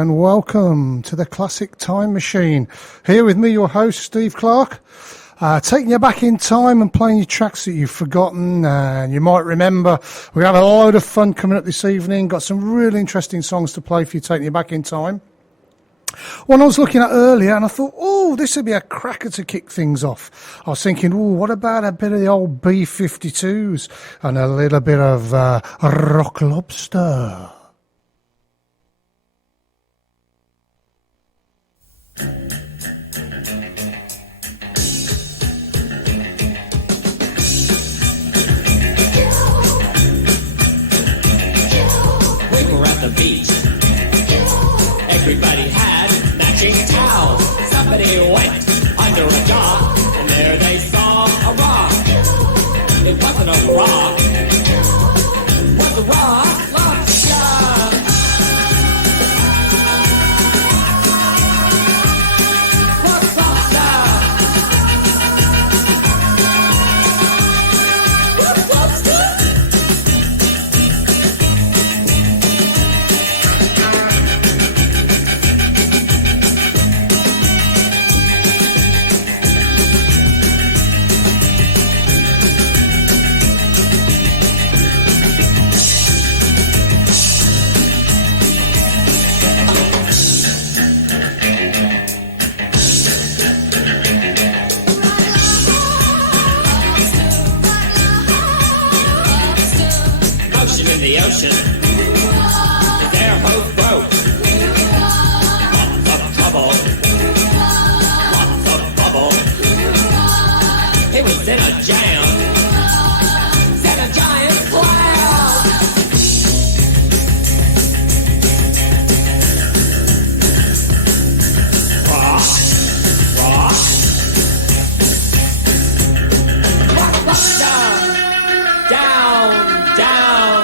and welcome to the Classic Time Machine. Here with me, your host, Steve Clarke, taking you back in time and playing you tracks that you've forgotten and you might remember. We're going to have a load of fun coming up this evening. Got some really interesting songs to play for you, taking you back in time. One I was looking at earlier and I thought, oh, this would be a cracker to kick things off. I was thinking, oh, what about a bit of the old B-52s and a little bit of Rock Lobster? The beach. Everybody had matching towels. Somebody went under a dock, and there they saw a rock. It wasn't a rock. It was a rock lobster. Rock lobster. Rock lobster. In the ocean, their boat broke. Lots of trouble, lots of bubble. It was in a jam, set a giant cloud. Rock, rock, rock, rock, down, down, down.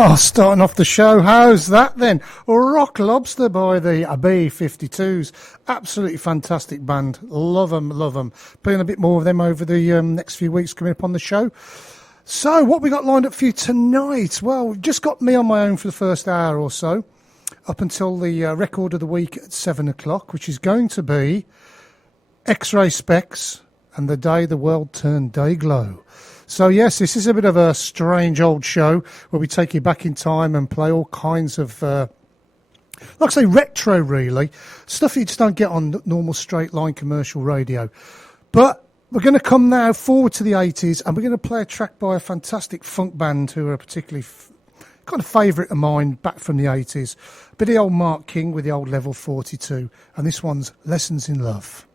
Oh, starting off the show, how's that then? Rock Lobster by the B-52s. Absolutely fantastic band. Love them. Playing a bit more of them over the next few weeks coming up on the show. So, what we got lined up for you tonight? Well, we've just got me on my own for the first hour or so. up until the record of the week at 7 o'clock, which is going to be X-Ray Specs and the Day the World Turned Day Glow. So yes, this is a bit of a strange old show where we take you back in time and play all kinds of, like I say, retro really, stuff you just don't get on normal straight line commercial radio. But we're going to come now forward to the 80s and we're going to play a track by a fantastic funk band who are a particularly kind of favourite of mine back from the 80s. A bit of the old Mark King with the old Level 42. And this one's Lessons in Love.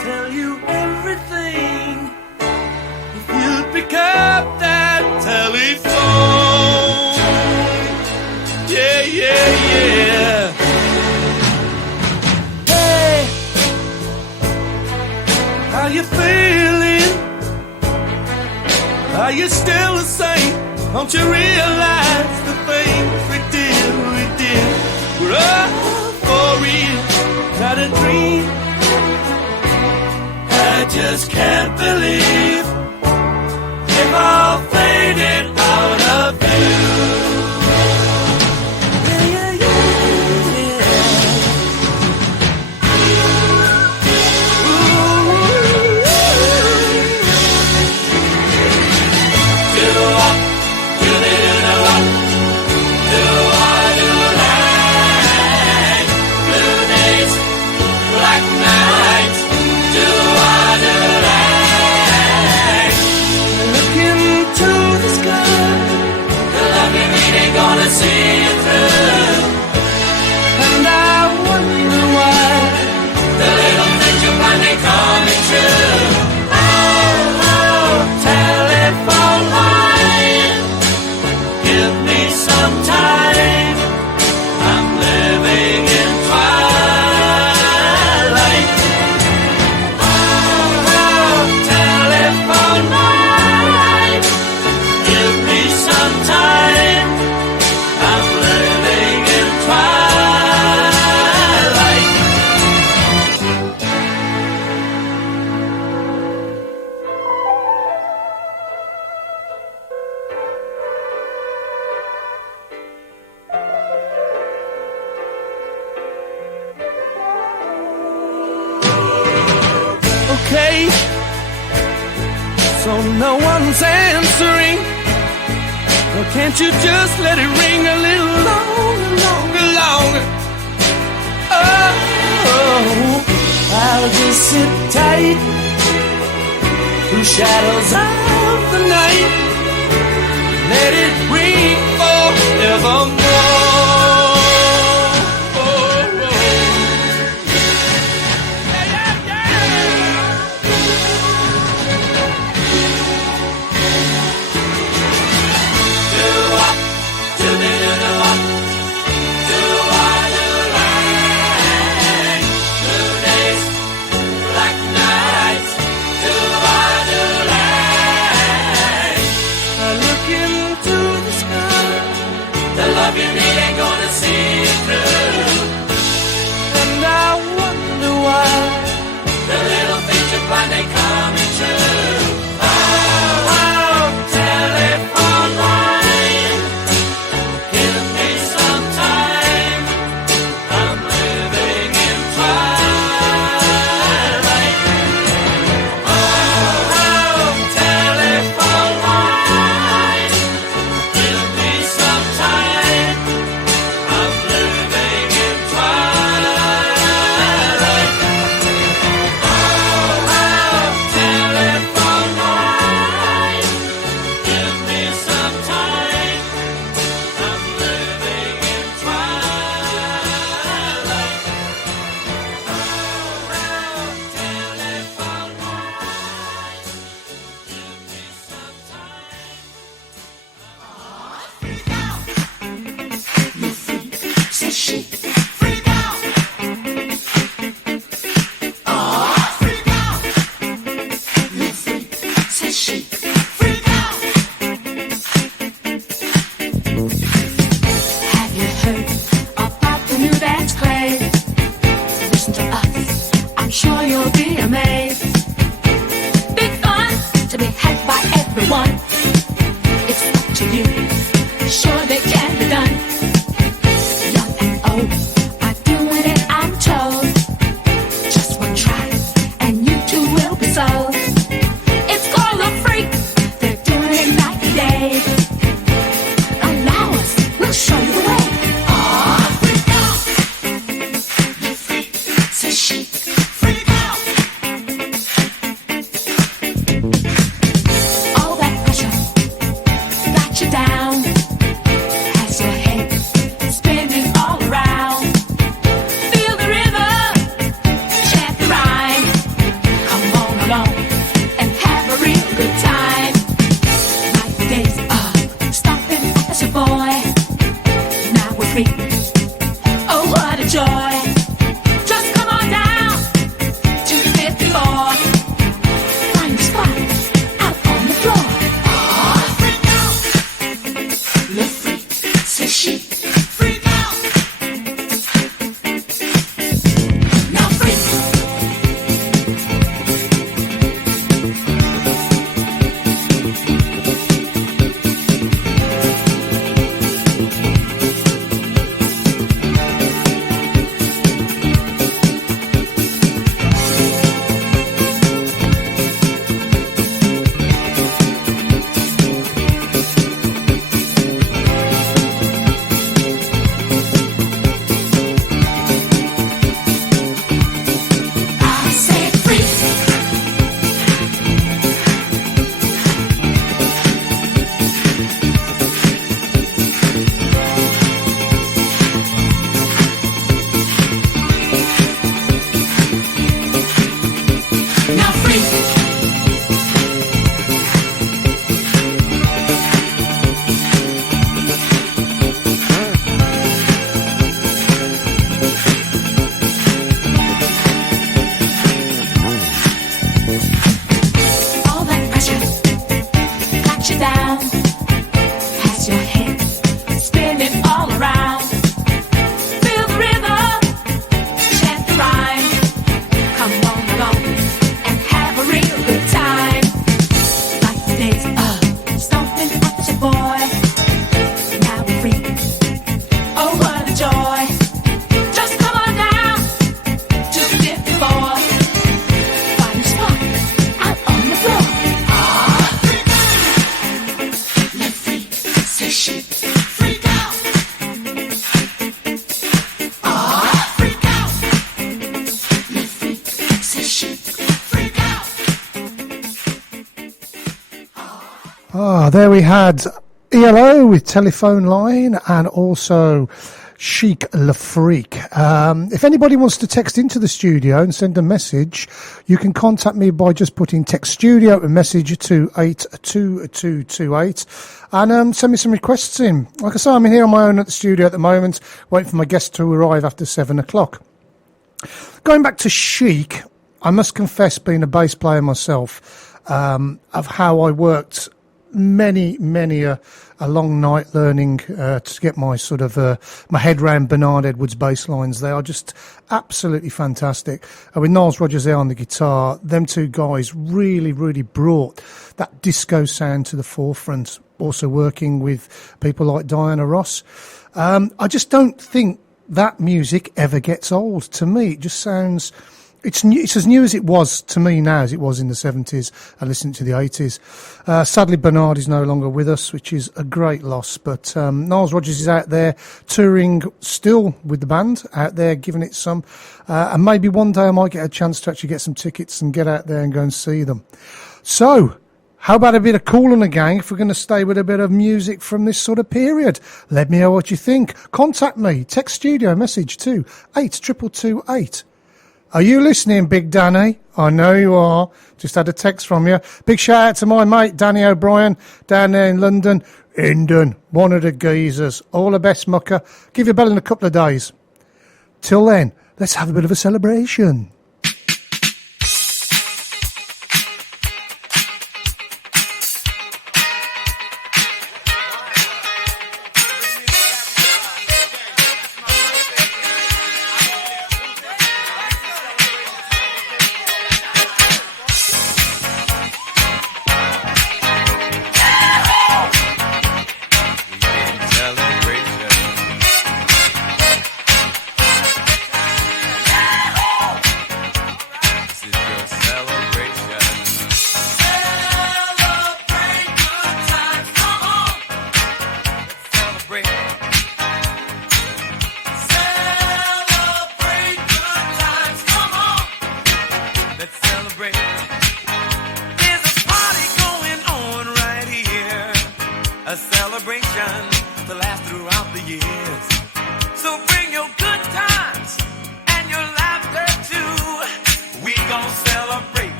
tell you everything if you'd pick up that telephone. Yeah, yeah, yeah. Hey, how you feeling? Are you still the same? Don't you realize the things we did were all for real, not a dream? I just can't believe they've all faded out of view. Yeah, yeah, yeah, yeah. Ooh. Do-wop, do-de-do-do-wop, do-wa-do-lang. Blue days, black nights, do-wa-do-lang. Look into the sky, the love you need ain't gonna see you through. And I wonder why the little things you find ain't coming true. Oh, telephone line, give me some time. I'm living in twilight. Oh, telephone line, give me some time. I'm living in twilight. Okay, so no one's answering. Well, can't you just let it ring a little longer, longer, longer? Oh, I'll just sit tight through shadows of the night. Let it ring forevermore. Oh, oh. Yeah, yeah, yeah. Do-wop, do-de-do-do-wop, do-wa-do-lang. Blue days, black nights, do-wa-do-lang. I look into the sky, the love you need ain't gonna see you through. And I wonder why the little things you find ain't coming true. Oh, telephone line, give me some time. I'm living in twilight. Oh, telephone line, give me some time. I'm living in twilight. Oh, telephone line, give me some time. I'm living in twilight. Oh, telephone line, give me some time. Says she, free now. Free now. Live free, says she, free now. Have you heard about the new dance craze? Listen to us, I'm sure you'll be amazed. Big fun to be had by everyone. It's up to you, sure they can be done. Young and old are doing it, I'm told. Just one try, and you too will be sold. It's called a freak, they're doing it night and day. Allow us, we'll show you the way. Freak out, you freak, says she. Freak out, There we had ELO with Telephone Line and also Chic Le Freak. If anybody wants to text into the studio and send a message, you can contact me by just putting text studio and message to 82228 and send me some requests in. Like I say, I'm in here on my own at the studio at the moment, waiting for my guest to arrive after 7 o'clock. Going back to Chic, I must confess, being a bass player myself, of how I worked many a long night learning to get my sort of my head round Bernard Edwards bass lines. They are just absolutely fantastic. With Niles Rodgers there on the guitar, them two guys really brought that disco sound to the forefront. Also working with people like Diana Ross. I just don't think that music ever gets old. To me, it just sounds... It's as new as it was to me now as it was in the 70s and listening to the 80s. Sadly, Bernard is no longer with us, which is a great loss. But Niles Rodgers is out there touring still with the band, out there giving it some. And maybe one day I might get a chance to actually get some tickets and get out there and go and see them. So, how about a bit of Kool and the Gang if we're going to stay with a bit of music from this sort of period? Let me know what you think. Contact me. Text studio message to 82228. Are you listening, Big Danny? I know you are. Just had a text from you. Big shout out to my mate, Danny O'Brien, down there in London. Hendon, one of the geezers. All the best, mucker. Give you a bell in a couple of days. Till then, let's have a bit of a celebration.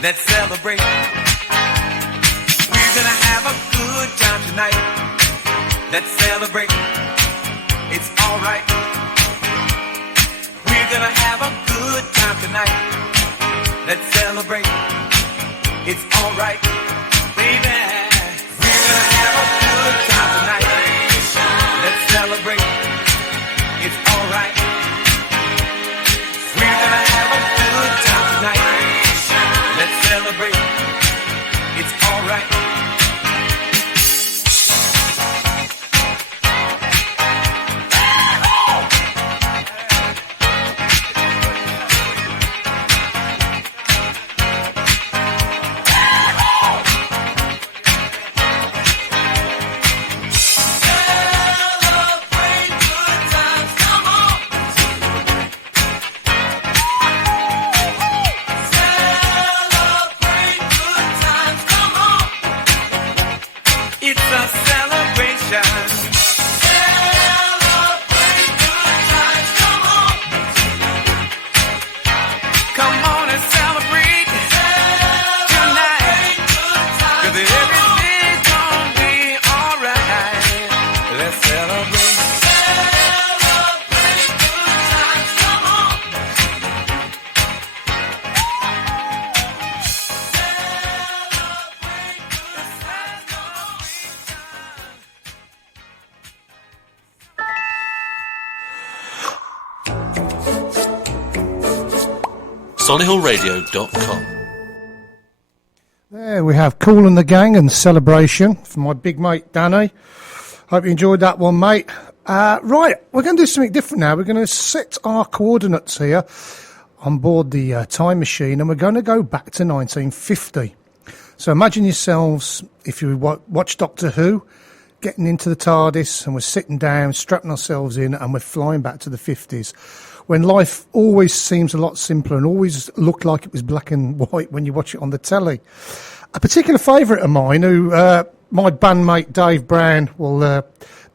Let's celebrate. We're gonna have have a good time tonight. Let's celebrate. It's alright. We're gonna have a good time tonight. Let's celebrate. It's alright, baby. We're gonna have a good time tonight. Let's celebrate. It's alright. We're gonna have a good time tonight. Let's celebrate. It's alright. solihullradio.com. There we have Kool and the Gang and Celebration from my big mate Danny. Hope you enjoyed that one, mate. Right, we're going to do something different now. We're going to set our coordinates here on board the time machine, and we're going to go back to 1950. So imagine yourselves, if you watch Doctor Who, getting into the TARDIS, and we're sitting down, strapping ourselves in, and we're flying back to the 50s. When life always seems a lot simpler and always looked like it was black and white when you watch it on the telly. A particular favourite of mine, who my bandmate Dave Brown will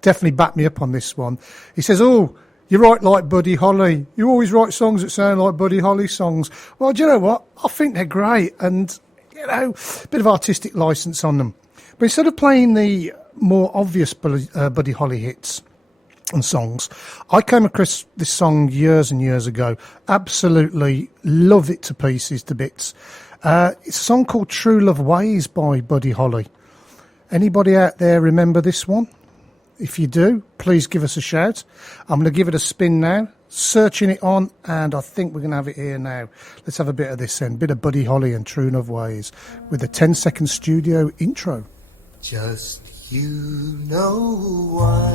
definitely back me up on this one. He says, "Oh, you write like Buddy Holly. You always write songs that sound like Buddy Holly songs." Well, do you know what? I think they're great, and, you know, a bit of artistic licence on them. But instead of playing the more obvious Buddy Holly hits and songs, I came across this song years and years ago. Absolutely love it to pieces, to bits. It's a song called True Love Ways by Buddy Holly. Anybody out there remember this one? If you do, please give us a shout. I'm going to give it a spin now, searching it on, and I think we're going to have it here now. Let's have a bit of this then, bit of Buddy Holly and True Love Ways with a 10-second studio intro. Just you know why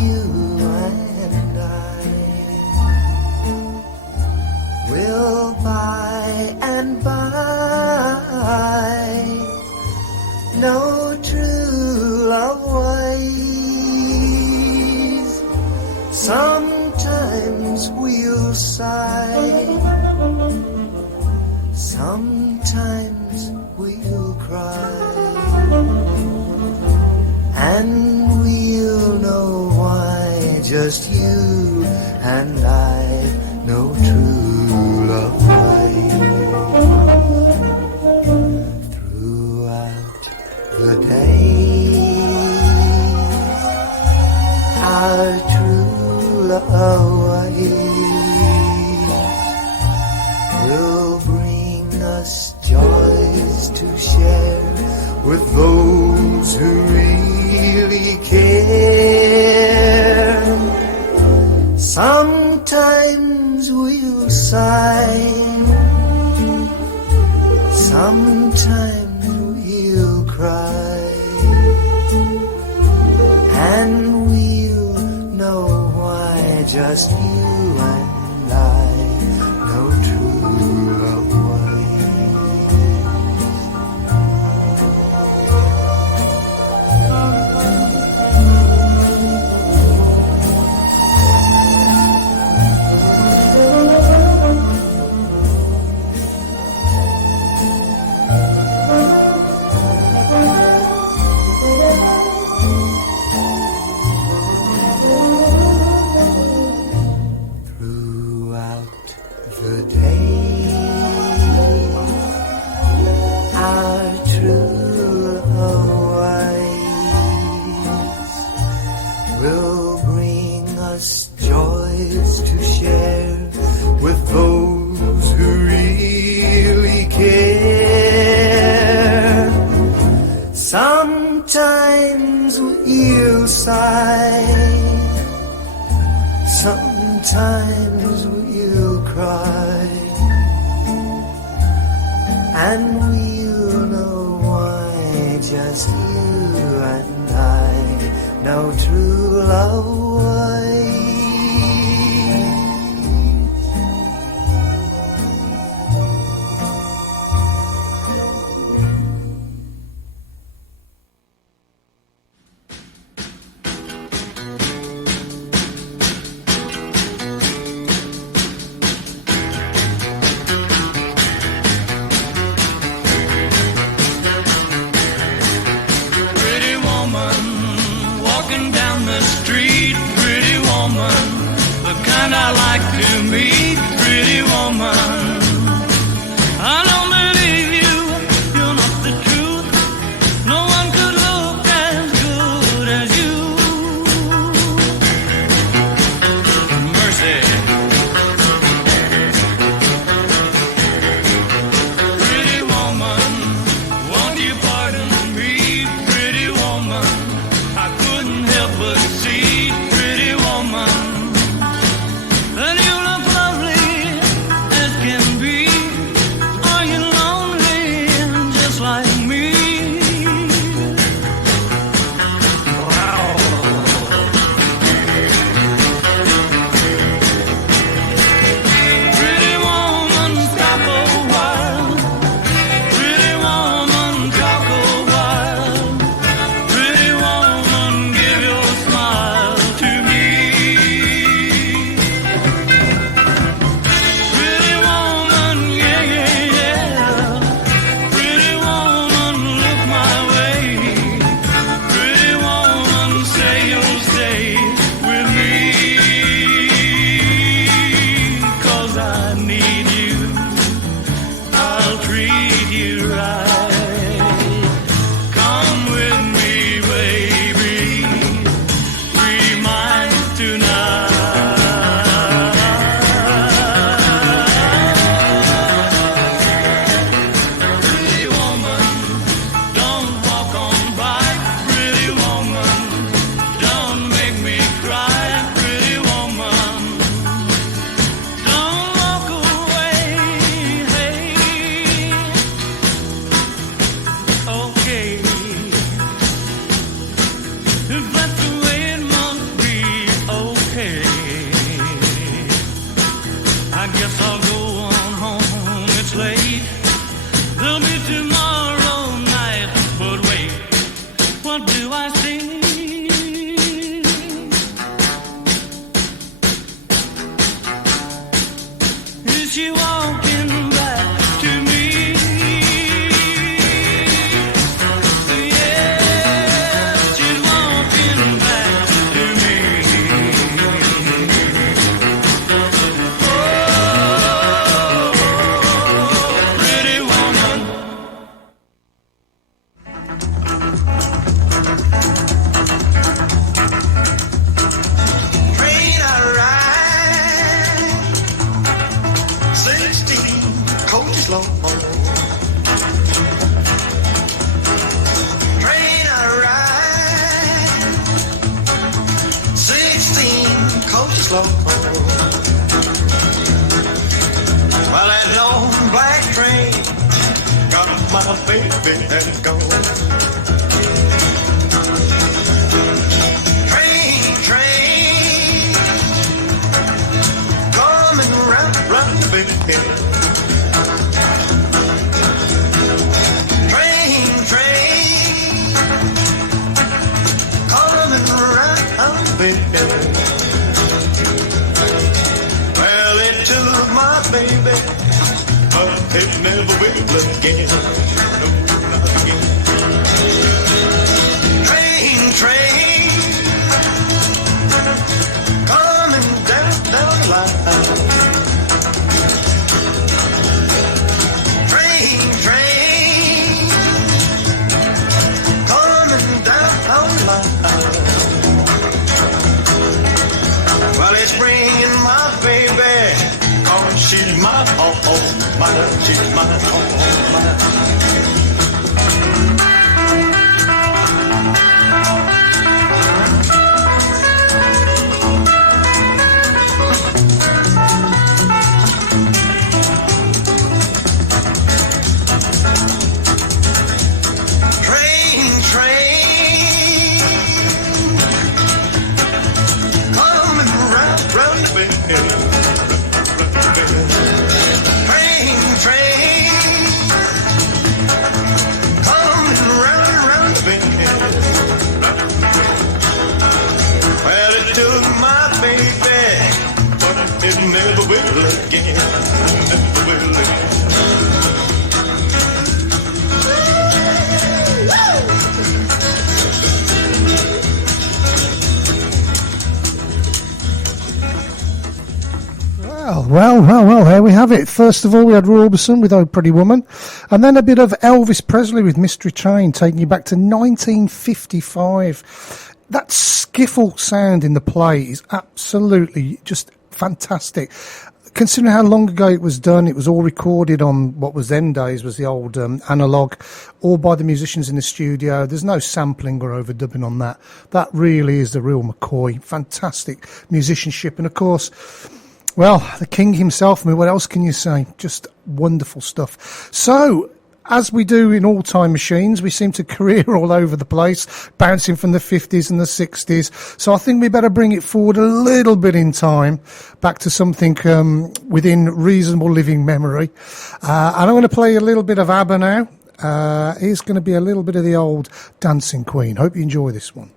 you and I will by and by know true love ways. Sometimes we'll sigh, sometimes we'll cry, and we'll know why. Just you and I know true love ways. Throughout the days, our true love ways will bring us joys to share with those who really care. Sometimes we'll sigh, sometimes we'll cry, and we'll know why. Just you and I know true love Sometimes we'll cry, and we'll know why. Just you and I know true love why. I like to meet, pretty woman. I don't believe you, you're not the truth. No one could look as good as you. Mercy. Pretty woman, won't you pardon me, pretty woman? I couldn't help but see, pretty woman. And you look lovely as can be. Are you lonely just like me? Wow. Pretty woman, stop a while. Pretty woman, talk a while. Pretty woman, give your smile to me. Pretty woman, yeah, yeah, yeah. Pretty woman, look my way. Pretty woman, say you'll stay with me. 'Cause I need you. I'll treat you right. Come with me, baby. Be mine tonight. Pretty woman, don't walk on by. Pretty woman, don't make me cry. Pretty woman, don't walk away. Hey, okay, if that's the way it must be, okay. I guess I'll go on home, it's late. There'll be tomorrow night, but wait, what do I see? Is she walking back to me? Yes, she's walking back to me. Pretty woman. Train I ride, 16 coaches long. Train I ride, 16 coaches long. Well, that long black train got my baby and go. Train, coming round, baby. Train, coming round, baby. Well, it took my baby, but it never will again. No, not again. Train, coming down the line. Train, coming down the line. Well, it's bringing my baby, 'cause she's my mine, she's my mine. Well, there we have it. First of all, we had Roy Orbison with Oh Pretty Woman, and then a bit of Elvis Presley with Mystery Train, taking you back to 1955. That skiffle sound in the play is absolutely just fantastic. Considering how long ago it was done, it was all recorded on what was them days was the old analog, all by the musicians in the studio. There's no sampling or overdubbing on that. That really is the real McCoy. Fantastic musicianship, and of course, well, the king himself. I mean, what else can you say? Just wonderful stuff. So, as we do in all time machines, we seem to career all over the place, bouncing from the 50s and the 60s. So I think we better bring it forward a little bit in time, back to something within reasonable living memory. And I'm going to play a little bit of ABBA now. Here's going to be a little bit of the old Dancing Queen. Hope you enjoy this one.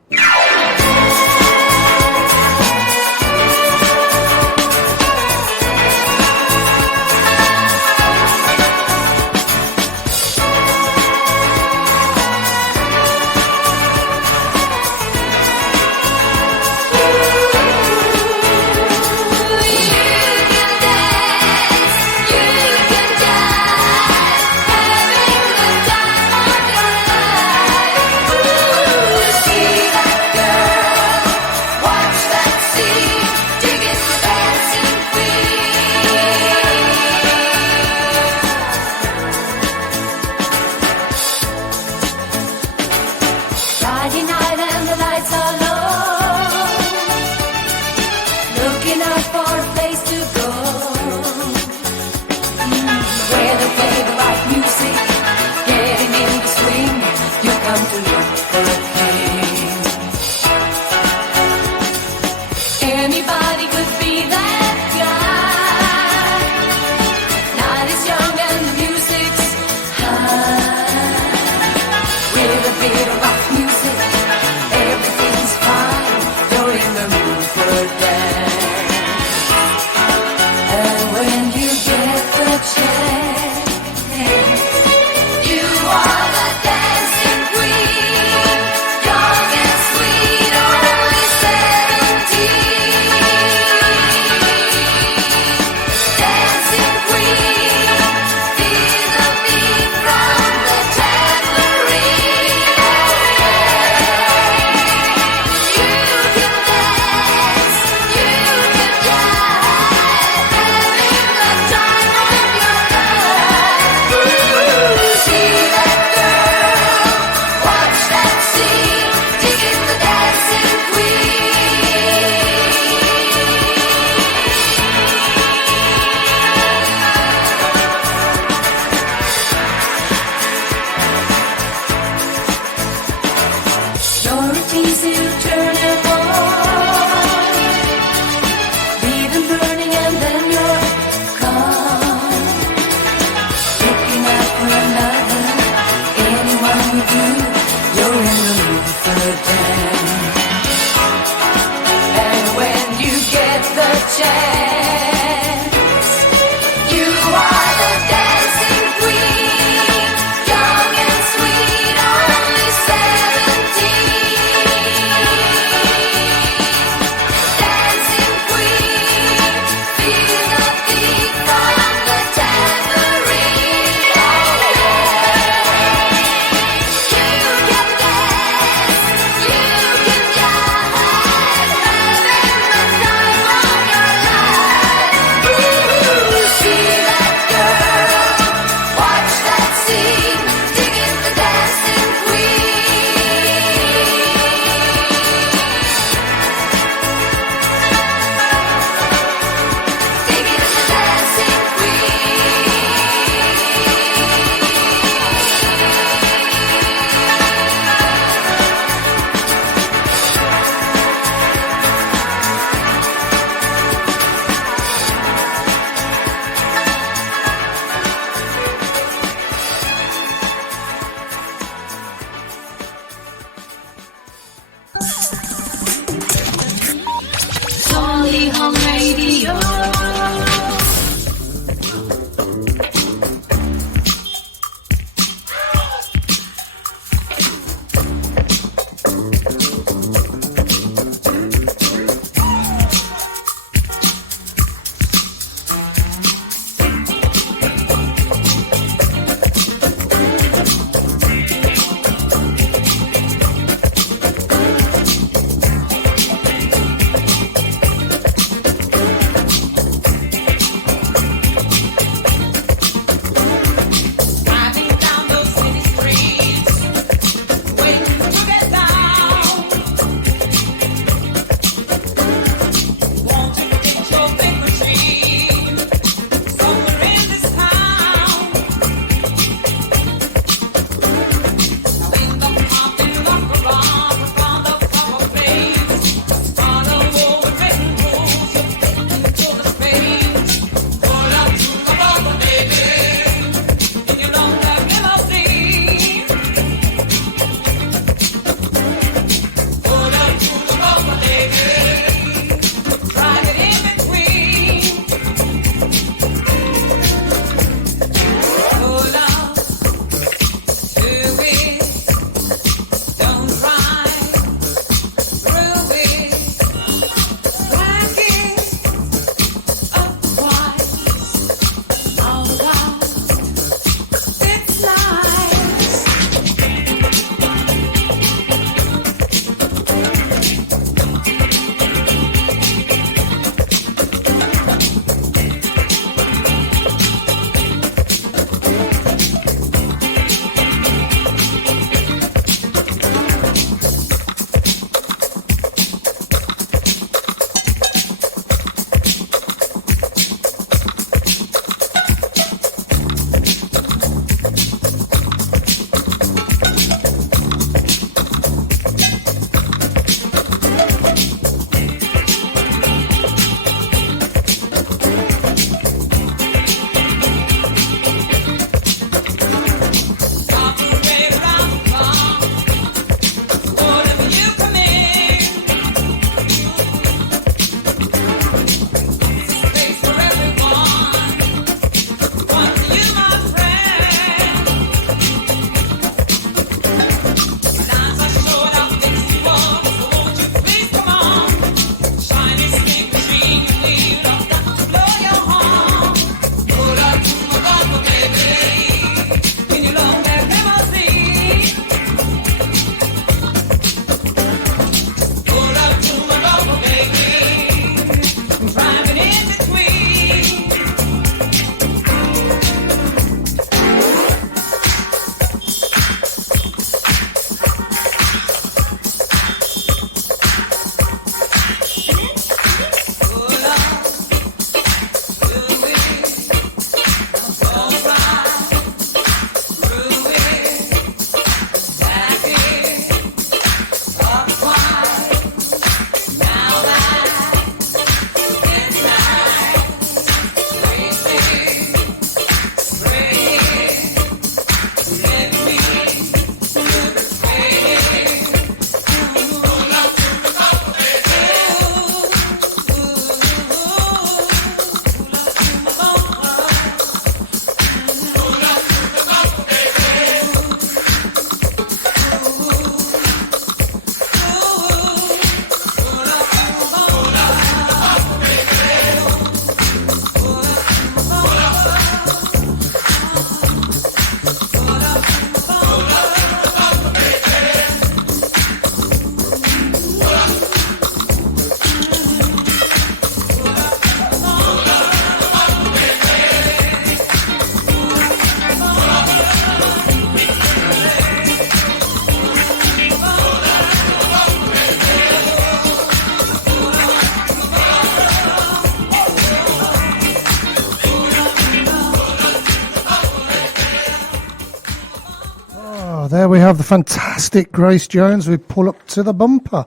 there we have the fantastic Grace Jones with Pull Up to the Bumper.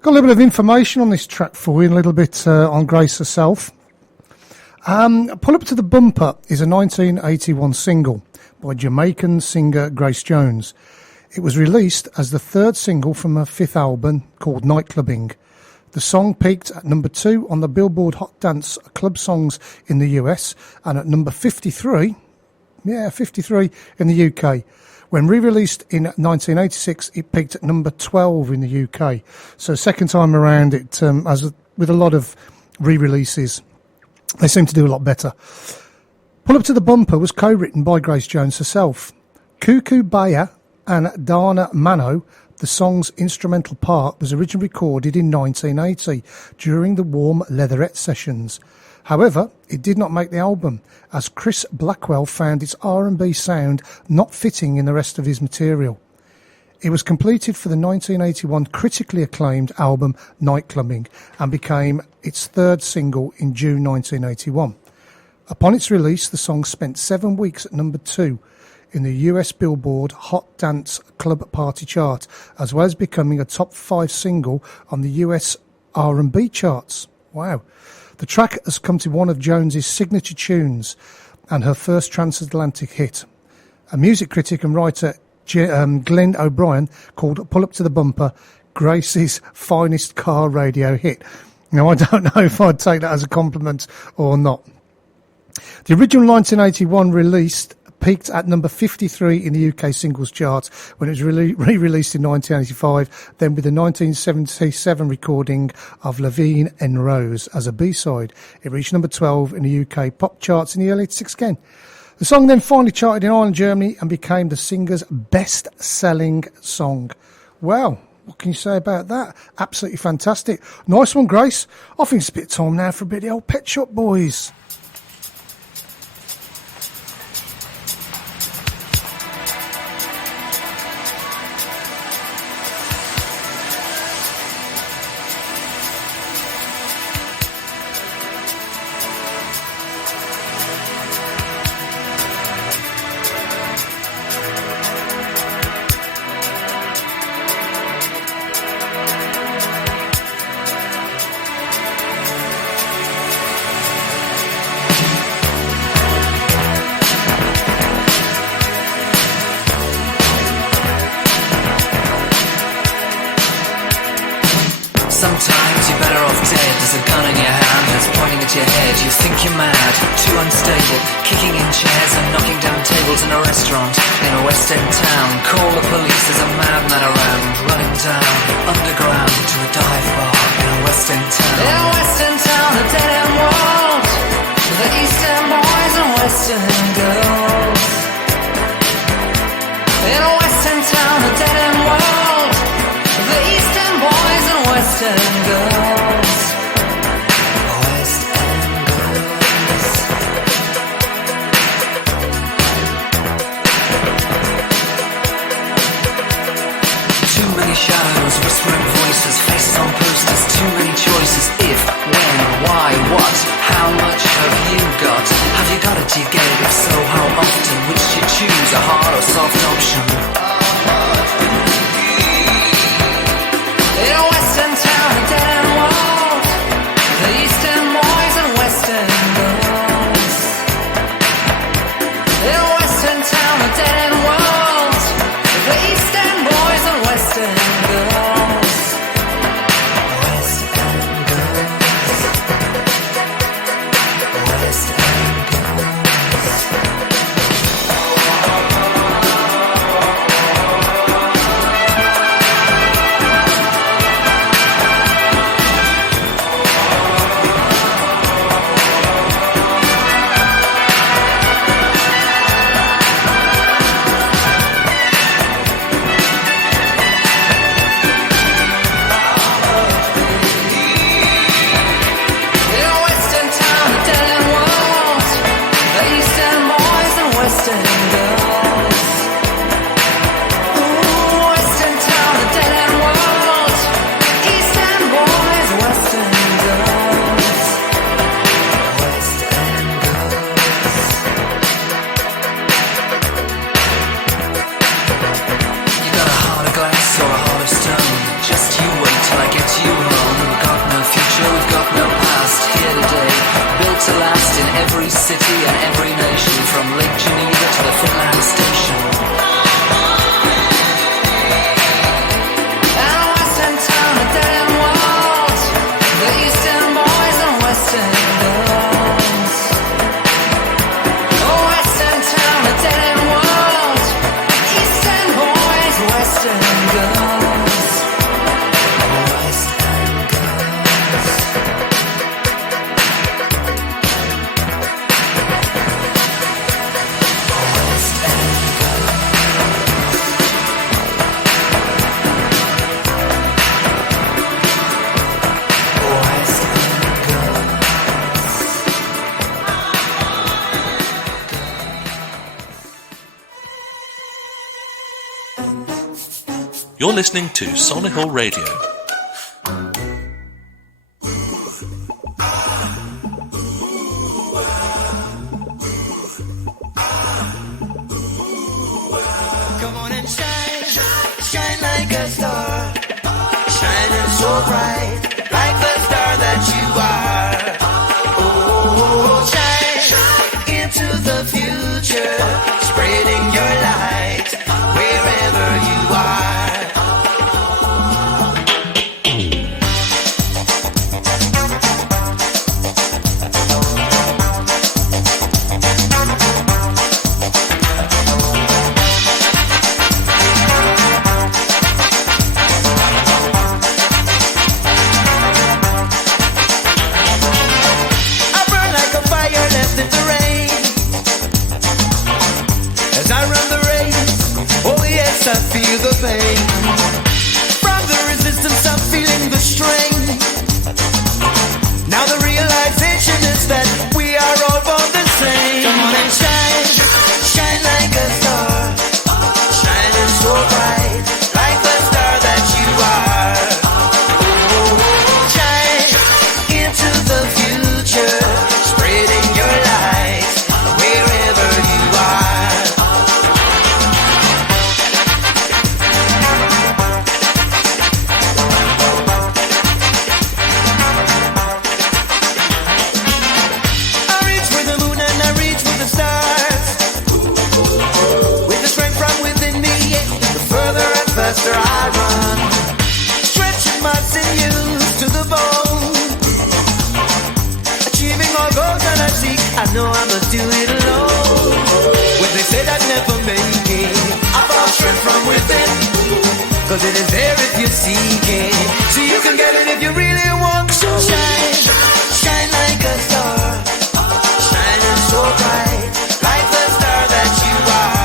Got a little bit of information on this track for you, and a little bit on Grace herself. Pull Up to the Bumper is a 1981 single by Jamaican singer Grace Jones. It was released as the third single from her fifth album called Nightclubbing. The song peaked at number 2 on the Billboard Hot Dance Club Songs in the US and at number 53 in the UK. When re-released in 1986, it peaked at number 12 in the UK. So second time around, it as with a lot of re-releases, they seem to do a lot better. Pull Up to the Bumper was co-written by Grace Jones herself. Cuckoo Baya and Dana Mano, the song's instrumental part, was originally recorded in 1980 during the Warm Leatherette sessions. However, it did not make the album, as Chris Blackwell found its R&B sound not fitting in the rest of his material. It was completed for the 1981 critically acclaimed album Nightclubbing and became its third single in June 1981. Upon its release, the song spent 7 weeks at number 2 in the US Billboard Hot Dance Club Party chart, as well as becoming a top 5 single on the US R&B charts. Wow. The track has come to one of Jones's signature tunes and her first transatlantic hit. A music critic and writer, Glenn O'Brien, called Pull Up to the Bumper Grace's finest car radio hit. Now, I don't know if I'd take that as a compliment or not. The original 1981 release peaked at number 53 in the UK singles chart when it was re-released in 1985, then with the 1977 recording of Levine and Rose as a B-side. It reached number 12 in the UK pop charts in the early 86 again. The song then finally charted in Ireland, Germany, and became the singer's best-selling song. Well, what can you say about that? Absolutely fantastic. Nice one, Grace. I think it's a bit of time now for a bit of the old Pet Shop Boys. Sometimes you're better off dead. There's a gun in your hand that's pointing at your head. You think you're mad, too unstable, kicking in chairs and knocking down tables in a restaurant in a West End town. Call the police, there's a madman around, running down underground to a dive bar in a West End town. In a West End town, a dead end world, the East End boys and West End girls. In a West End town, a dead end world, the East End boys and West End girls. West End girls. Too many shadows, whispering voices, faces on posters, too many choices. If, when, why, what, how much have you got? Have you got it? Do you get it? If so, You're listening to Solihull Radio. Come on and shine, shine like a star, shining so bright, like the star that you are. Oh, shine into the future, spreading your light wherever you are. I feel the pain. From the resistance, I'm feeling the strain. Now the realization is that we are all born the same. Come on and shine, shine like a star, shining so bright, like the star that you are. Oh, shine into the future, spreading your light wherever you are. Faster I run, stretching my sinews to the bone, achieving all goals that I seek. I know I must do it alone. When they said I'd never make it, I found strength from within, 'cause it is there if you seek it. So you can get it if you really want to. Shine, shine like a star, shining so bright, like the star that you are.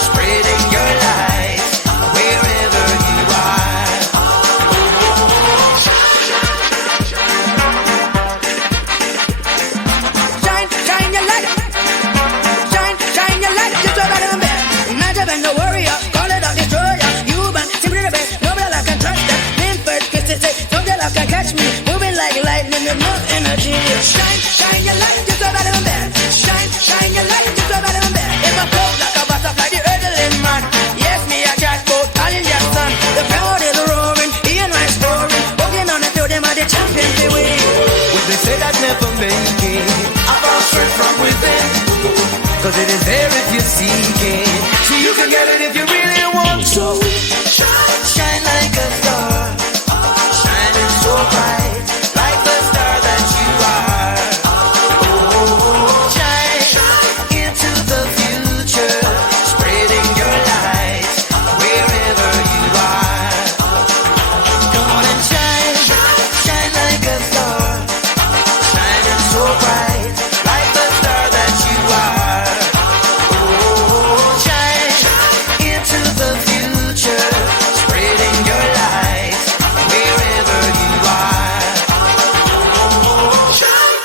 Spreading your light wherever you are. Shine, shine your light. Shine, shine your light. Just over the bed. Not even no warrior. Call it a destroyer. Human, simply the best. Nobody like can trust that. Name first, kiss it, say. Nobody like can catch me. Moving like lightning with no energy. Shine, shine your light. Just over the bed. Shine, shine your light. Just over the bed. If I float like a butterfly, the earthling man. Yes, me a catboat, calling your son. The crowd is roaring, hearing my story. Walking on the field, them are the champions they win. When they said I'd never make it, I found strength from within, 'cause it is there if you seek it. So you can get it if you really want to. Shine like a star, shining so bright, like the star that you are. Oh, shine into the future, spreading your light wherever you are. Come on and shine, shine like a star, shining so bright, like the star that you are. Oh, shine into the future, spreading your light wherever you are. Oh, shine.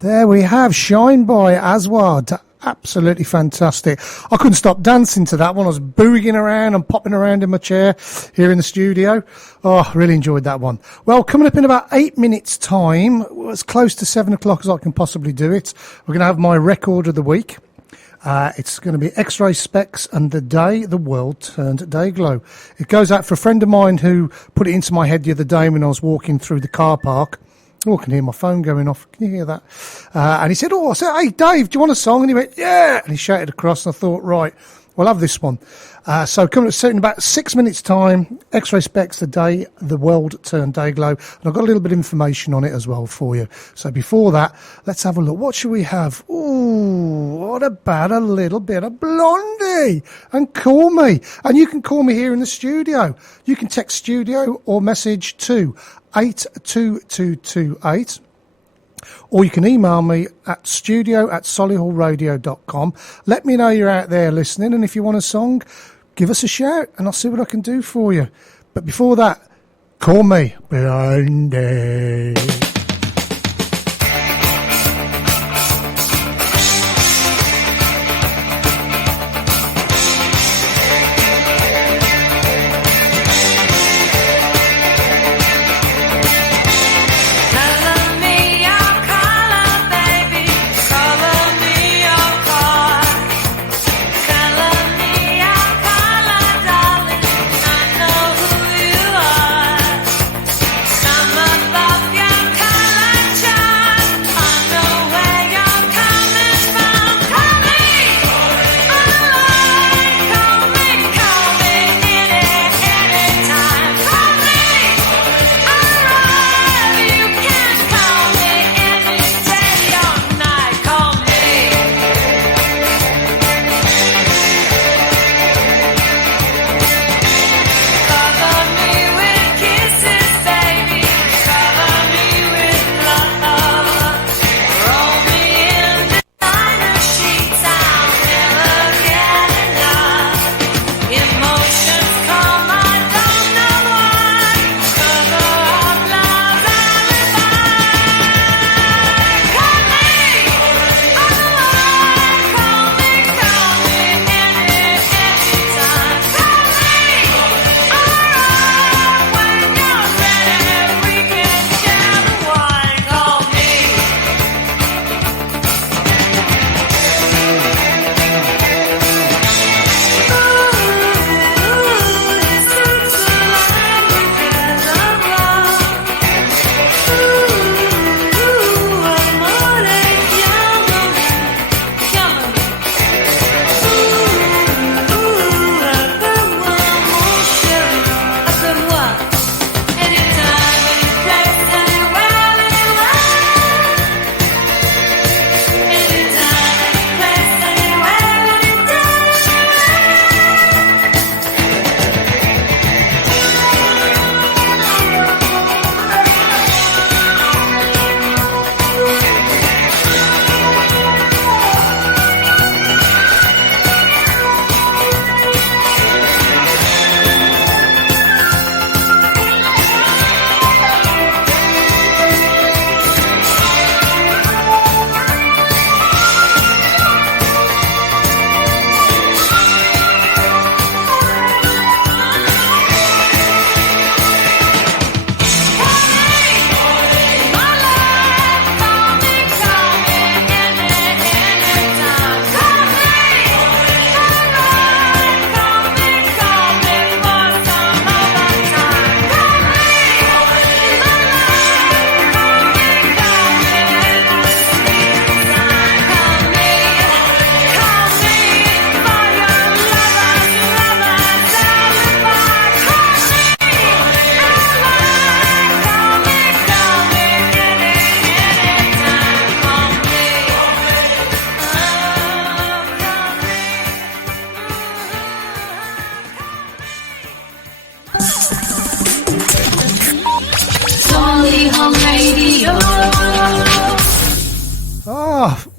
There we have Shine by Aswad. Absolutely fantastic. I couldn't stop dancing to that one. I was boogieing around and popping around in my chair here in the studio. Oh, really enjoyed that one. Well, coming up in about 8 minutes' time, as close to 7 o'clock as I can possibly do it, we're going to have my record of the week. It's going to be X-Ray Specs and The Day the World Turned Day Glow. It goes out for a friend of mine who put it into my head the other day when I was walking through the car park. Oh, I can hear my phone going off. Can you hear that? And he said, I said, hey, Dave, do you want a song? And he went, yeah. And he shouted across, and I thought, right, we'll have this one. So coming up in about 6 minutes' time, X-Ray Specs, The Day the World Turned Day Glow. And I've got a little bit of information on it as well for you. So before that, let's have a look. What should we have? Ooh, what about a little bit of Blondie? And Call Me. And you can call me here in the studio. You can text studio or message to 82228, or you can email me at studio@solihullradio.com. Let me know you're out there listening, and if you want a song, give us a shout and I'll see what I can do for you. But before that, Call Me Blondie.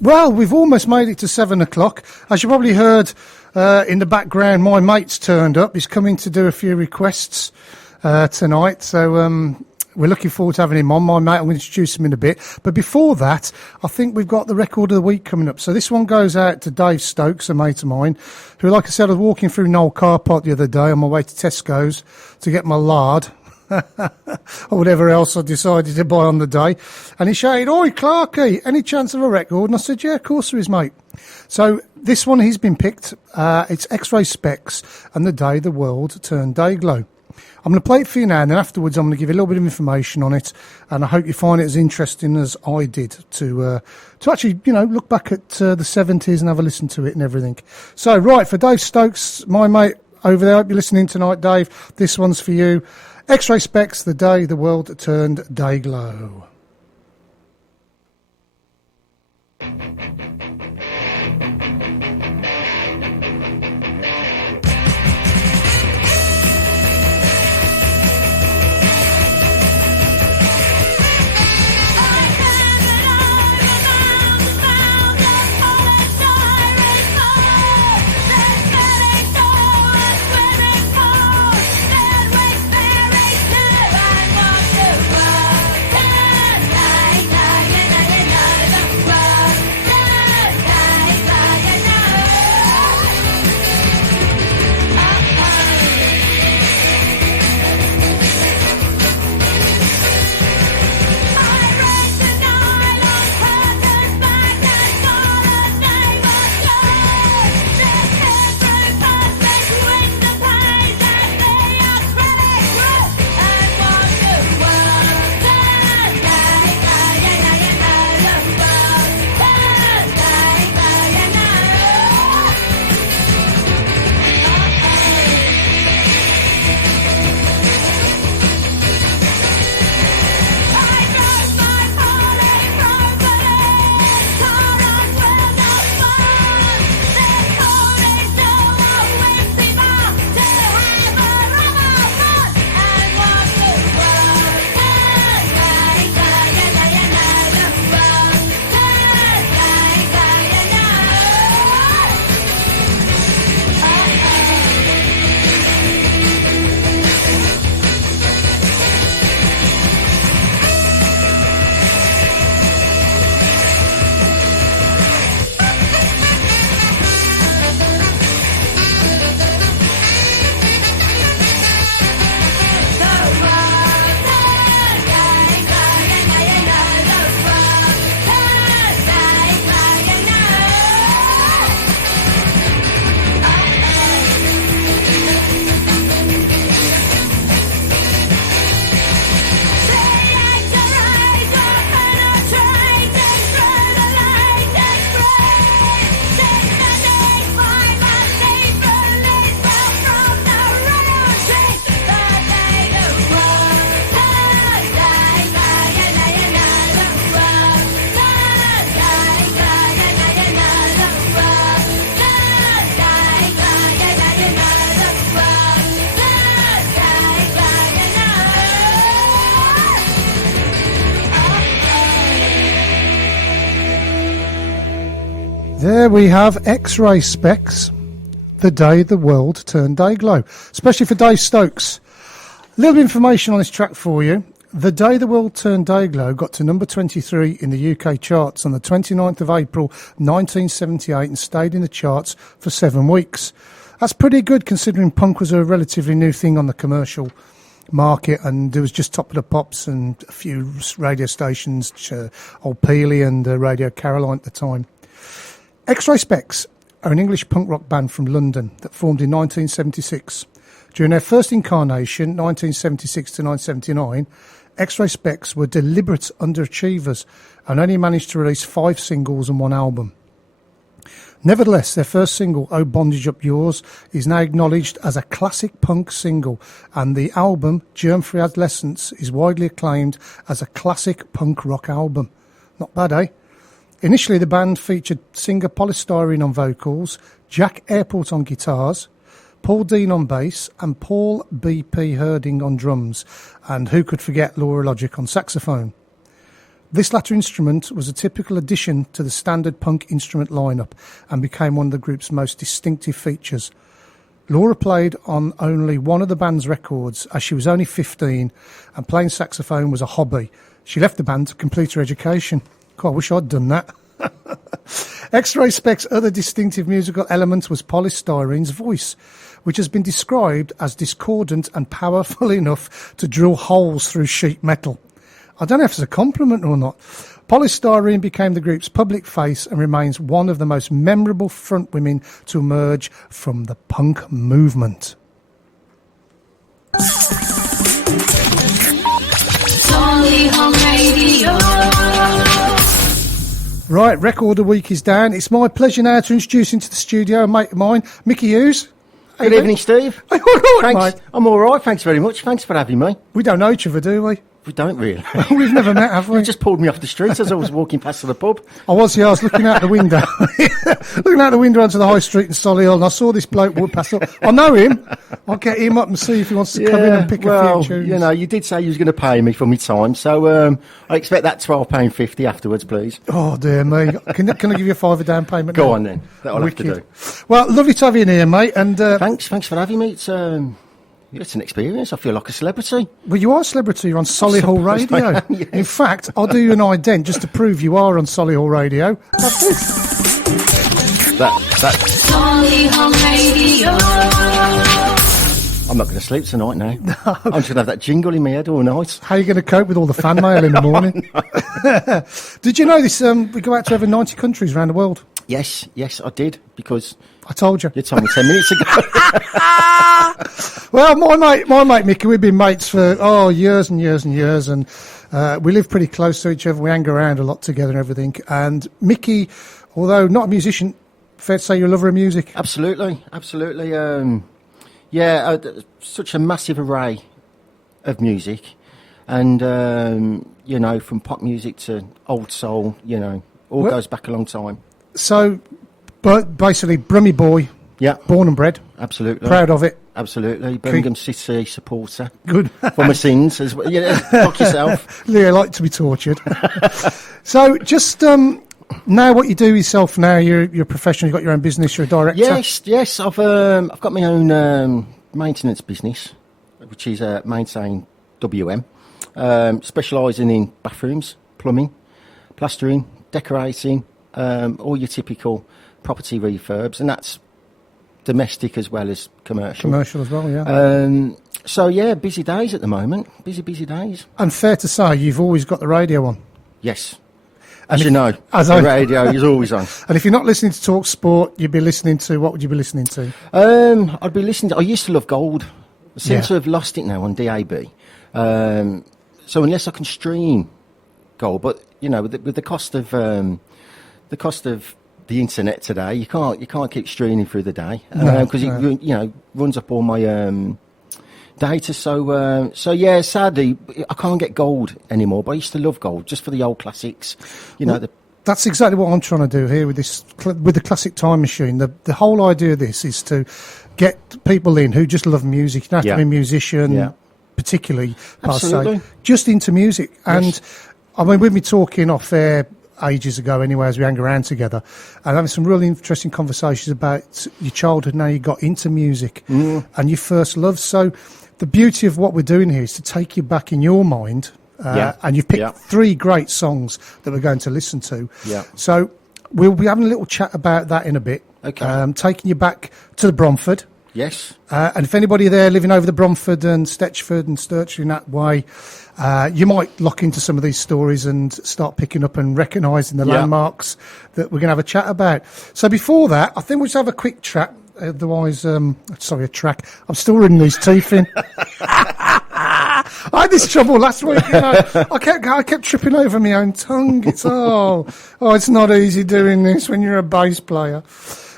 Well, we've almost made it to 7 o'clock. As you probably heard in the background, my mate's turned up. He's coming to do a few requests tonight. So we're looking forward to having him on. My mate, I'm going to introduce him in a bit. But before that, I think we've got the record of the week coming up. So this one goes out to Dave Stokes, a mate of mine, who, like I said, I was walking through Knoll car park the other day on my way to Tesco's to get my lard. Or whatever else I decided to buy on the day. And he shouted, "Oi, Clarke, any chance of a record?" And I said, "Yeah, of course there is, mate." So this one, he's been picked. It's X-Ray Specs and The Day the World Turned Dayglow. I'm going to play it for you now, and then afterwards I'm going to give you a little bit of information on it, and I hope you find it as interesting as I did to actually, look back at the 70s and have a listen to it and everything. So, right, for Dave Stokes, my mate over there, I hope you're listening tonight, Dave. This one's for you. X-Ray Specs, The Day the World Turned Dayglow. There we have X-Ray Specs, The Day the World Turned Dayglow, especially for Dave Stokes. A little bit of information on this track for you. The Day the World Turned Dayglow got to number 23 in the UK charts on the 29th of April 1978 and stayed in the charts for 7 weeks. That's pretty good considering punk was a relatively new thing on the commercial market, and there was just Top of the Pops and a few radio stations, Old Peely and Radio Caroline at the time. X-Ray Specs are an English punk rock band from London that formed in 1976. During their first incarnation, 1976 to 1979, X-Ray Specs were deliberate underachievers and only managed to release 5 singles and 1 album. Nevertheless, their first single, "Oh Bondage Up Yours," is now acknowledged as a classic punk single, and the album, "Germ-Free Adolescence," is widely acclaimed as a classic punk rock album. Not bad, eh? Initially, the band featured singer Polystyrene on vocals, Jack Airport on guitars, Paul Dean on bass, and Paul B.P. Herding on drums, and who could forget Laura Logic on saxophone. This latter instrument was a typical addition to the standard punk instrument lineup and became one of the group's most distinctive features. Laura played on only one of the band's records as she was only 15 and playing saxophone was a hobby. She left the band to complete her education. God, I wish I'd done that. X-Ray Speck's other distinctive musical element was Polystyrene's voice, which has been described as discordant and powerful enough to drill holes through sheet metal. I don't know if it's a compliment or not. Polystyrene became the group's public face and remains one of the most memorable frontwomen to emerge from the punk movement. Right, Record of the Week is down. It's my pleasure now to introduce into the studio a mate of mine, Mickey Hughes. Good evening, Steve. Are you all right, Thanks. mate? I'm all right. Thanks very much. Thanks for having me. We don't know each other, do we? We don't really. We've never met, have we? You just pulled me off the street as I was walking past to the pub. I was looking out the window. Looking out the window onto the high street in Solihull, and I saw this bloke walk past. I know him. I'll get him up and see if he wants to come in and pick a few tunes. You know, you did say you was going to pay me for my time, so I expect that £12.50 afterwards, please. Oh, dear me. Can I give you a £5 down payment? Go now? on then. That'll have to do. Well, lovely to have you in here, mate. And Thanks for having me. It's an experience. I feel like a celebrity. well, you are a celebrity. You're on Solihull suppose I Radio. am, yes. In fact, I'll do you an ident just to prove you are on Solihull Radio. That's it. I'm not going to sleep tonight now. I'm just going to have that jingle in my head all night. How are you going to cope with all the fan mail in the morning? Did you know this? We go out to over 90 countries around the world. Yes, I did, because I told you. you told me 10 minutes ago. Well, my mate Mickey, we've been mates for years and years and years, and we live pretty close to each other. We hang around a lot together and everything. And Mickey, although not a musician, fair to say you're a lover of music. Absolutely. Such a massive array of music, and from pop music to old soul, all goes back a long time. So, but basically, Brummy boy, Yeah, born and bred, absolutely, proud of it. absolutely. Birmingham City supporter Good. for my sins as well. Like yourself. Leo, like to be tortured. So, just now, what you do yourself now? You're a professional. You've got your own business. You're a director. Yes. I've got my own maintenance business, which is Maintain WM, specialising in bathrooms, plumbing, plastering, decorating, all your typical property refurbs, and that's domestic as well as commercial. Commercial as well, yeah. Busy days at the moment. Busy days. And fair to say, you've always got the radio on. Yes. As you know, as the I- radio is always on. And if you're not listening to Talk Sport, you'd be listening to, what would you be listening to? I'd be listening to, I used to love Gold. I seem Yeah. to have lost it now on DAB. So unless I can stream Gold, but with the cost of the internet today, you can't keep streaming through the day because it runs up all my data. So sadly I can't get Gold anymore. But I used to love Gold just for the old classics. That's exactly what I'm trying to do here with the Classic Time Machine. The whole idea of this is to get people in who just love music. You don't have to be a musician, particularly, per Absolutely. se, just into music. And Yes. I mean, we've been talking off air ages ago anyway, as we hang around together, and having some really interesting conversations about your childhood and how you got into music and your first love. So the beauty of what we're doing here is to take you back in your mind. And you've picked 3 great songs that we're going to listen to. Yeah. So we'll be having a little chat about that in a bit. Okay. Taking you back to the Bromford. Yes. And if anybody there living over the Bromford and Stetchford and Sturchley in that way, you might lock into some of these stories and start picking up and recognising the landmarks that we're going to have a chat about. So before that, I think we'll just have a quick chat. Otherwise, a track. I'm still running these teeth in. I had this trouble last week. I kept tripping over my own tongue. It's it's not easy doing this when you're a bass player.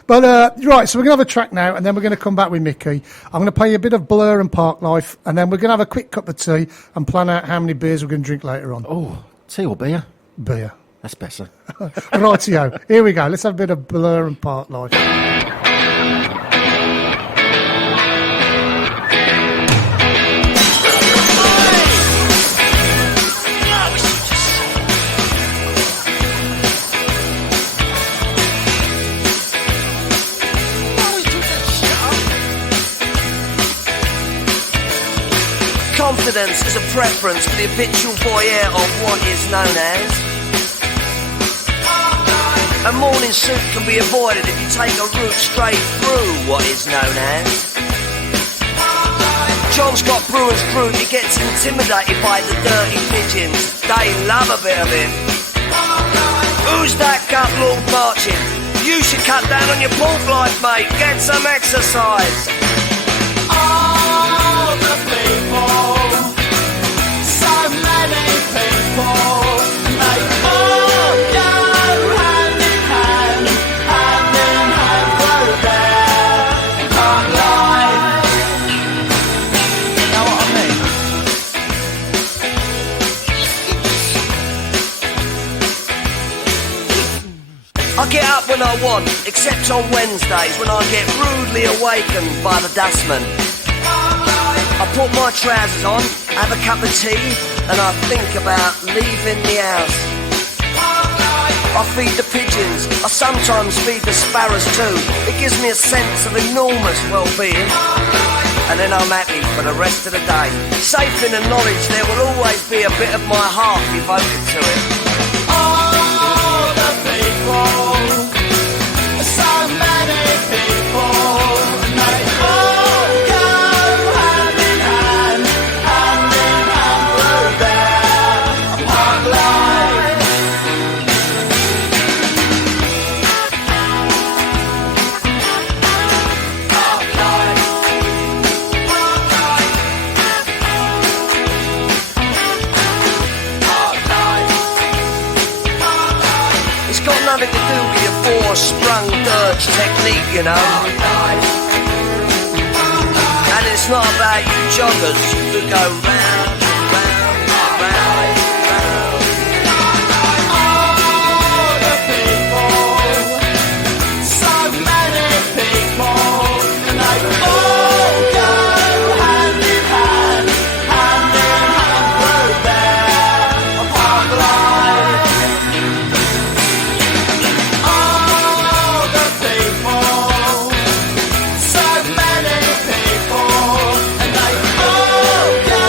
But right, so we're gonna have a track now, and then we're gonna come back with Mickey. I'm gonna play you a bit of Blur and Park Life, and then we're gonna have a quick cup of tea and plan out how many beers we're gonna drink later on. Oh, tea or beer? Beer. That's better. Rightio. Here we go. Let's have a bit of Blur and Park Life. residence is a preference for the habitual voyeur of what is known as. A morning suit can be avoided if you take a route straight through what is known as. John's got brewer's fruit, he gets intimidated by the dirty pigeons. They love a bit of it. Who's that gut lord marching? You should cut down on your pork life, mate. Get some exercise. All the people, so many people, they all go hand in hand through their hard life. Know what I mean? I get up when I want, except on Wednesdays when I get rudely awakened by the dustman. I put my trousers on, have a cup of tea, and I think about leaving the house. I feed the pigeons, I sometimes feed the sparrows too. It gives me a sense of enormous well-being. And then I'm happy for the rest of the day, safe in the knowledge there will always be a bit of my heart devoted to it. All the people, so many people, they all go hand in hand through their hard life. Hard life. It's got nothing to do with your four-sprung dirge technique, you know. And it's not about you joggers who go round, round, round, round. All the people, so many people, and they all go hand in hand through their hard life. All the people, so many people, and they all go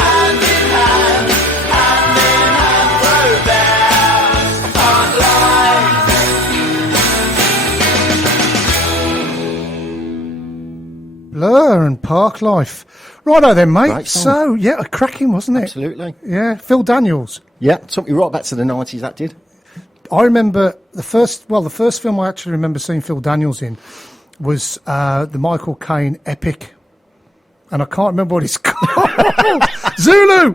hand in hand through their hard life. Blur and Park Life. Righto then, mate. Great So, song. yeah, a cracking, wasn't it? Absolutely. Yeah, Phil Daniels. Yeah, took me right back to the 90s, that did. I remember the first film I actually remember seeing Phil Daniels in was the Michael Caine epic. And I can't remember what it's called. Zulu!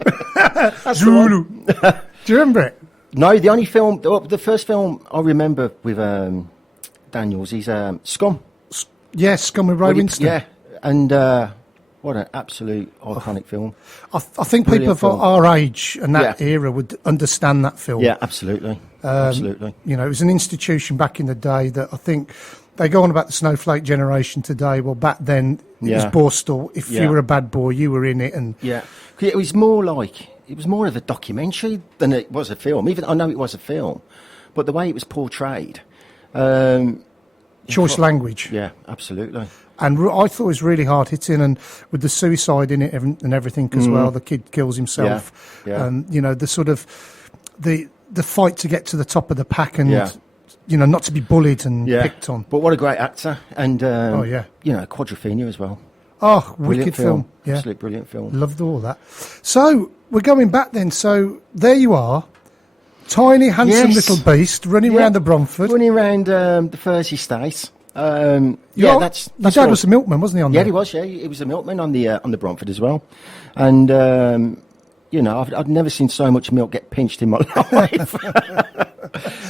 Zulu. Do you remember it? No, the only film, the first film I remember with Daniels is Scum. Yeah, Scum with Ray What he- Winston. Yeah, and what an absolute iconic film. I think people Brilliant of film. our age and that Yeah. era would understand that film. Yeah, absolutely. Absolutely. You know, it was an institution back in the day that I think they go on about the snowflake generation today. Well, back then it was Yeah. Borstal. If Yeah. you were a bad boy, you were in it. And Yeah. 'Cause it was more of a documentary than it was a film. Even I know it was a film, but the way it was portrayed. choice language. Yeah, absolutely. And I thought it was really hard hitting, and with the suicide in it and everything as well. The kid kills himself. Yeah. You know, the sort of the fight to get to the top of the pack and Yeah. you know, not to be bullied and Yeah. picked on. But what a great actor. And, Oh, yeah. you know, Quadrophenia as well. Oh, Brilliant wicked film. Yeah. Absolute brilliant film. Loved all that. So we're going back then. So there you are, tiny, handsome Yes. little beast running Yeah. around the Bromford. Running around the Fursey Estate. Your That's dad what- was a milkman, wasn't he? On Yeah, there? he was. Yeah, he was a milkman on the Bromford as well. And you know, I'd never seen so much milk get pinched in my life.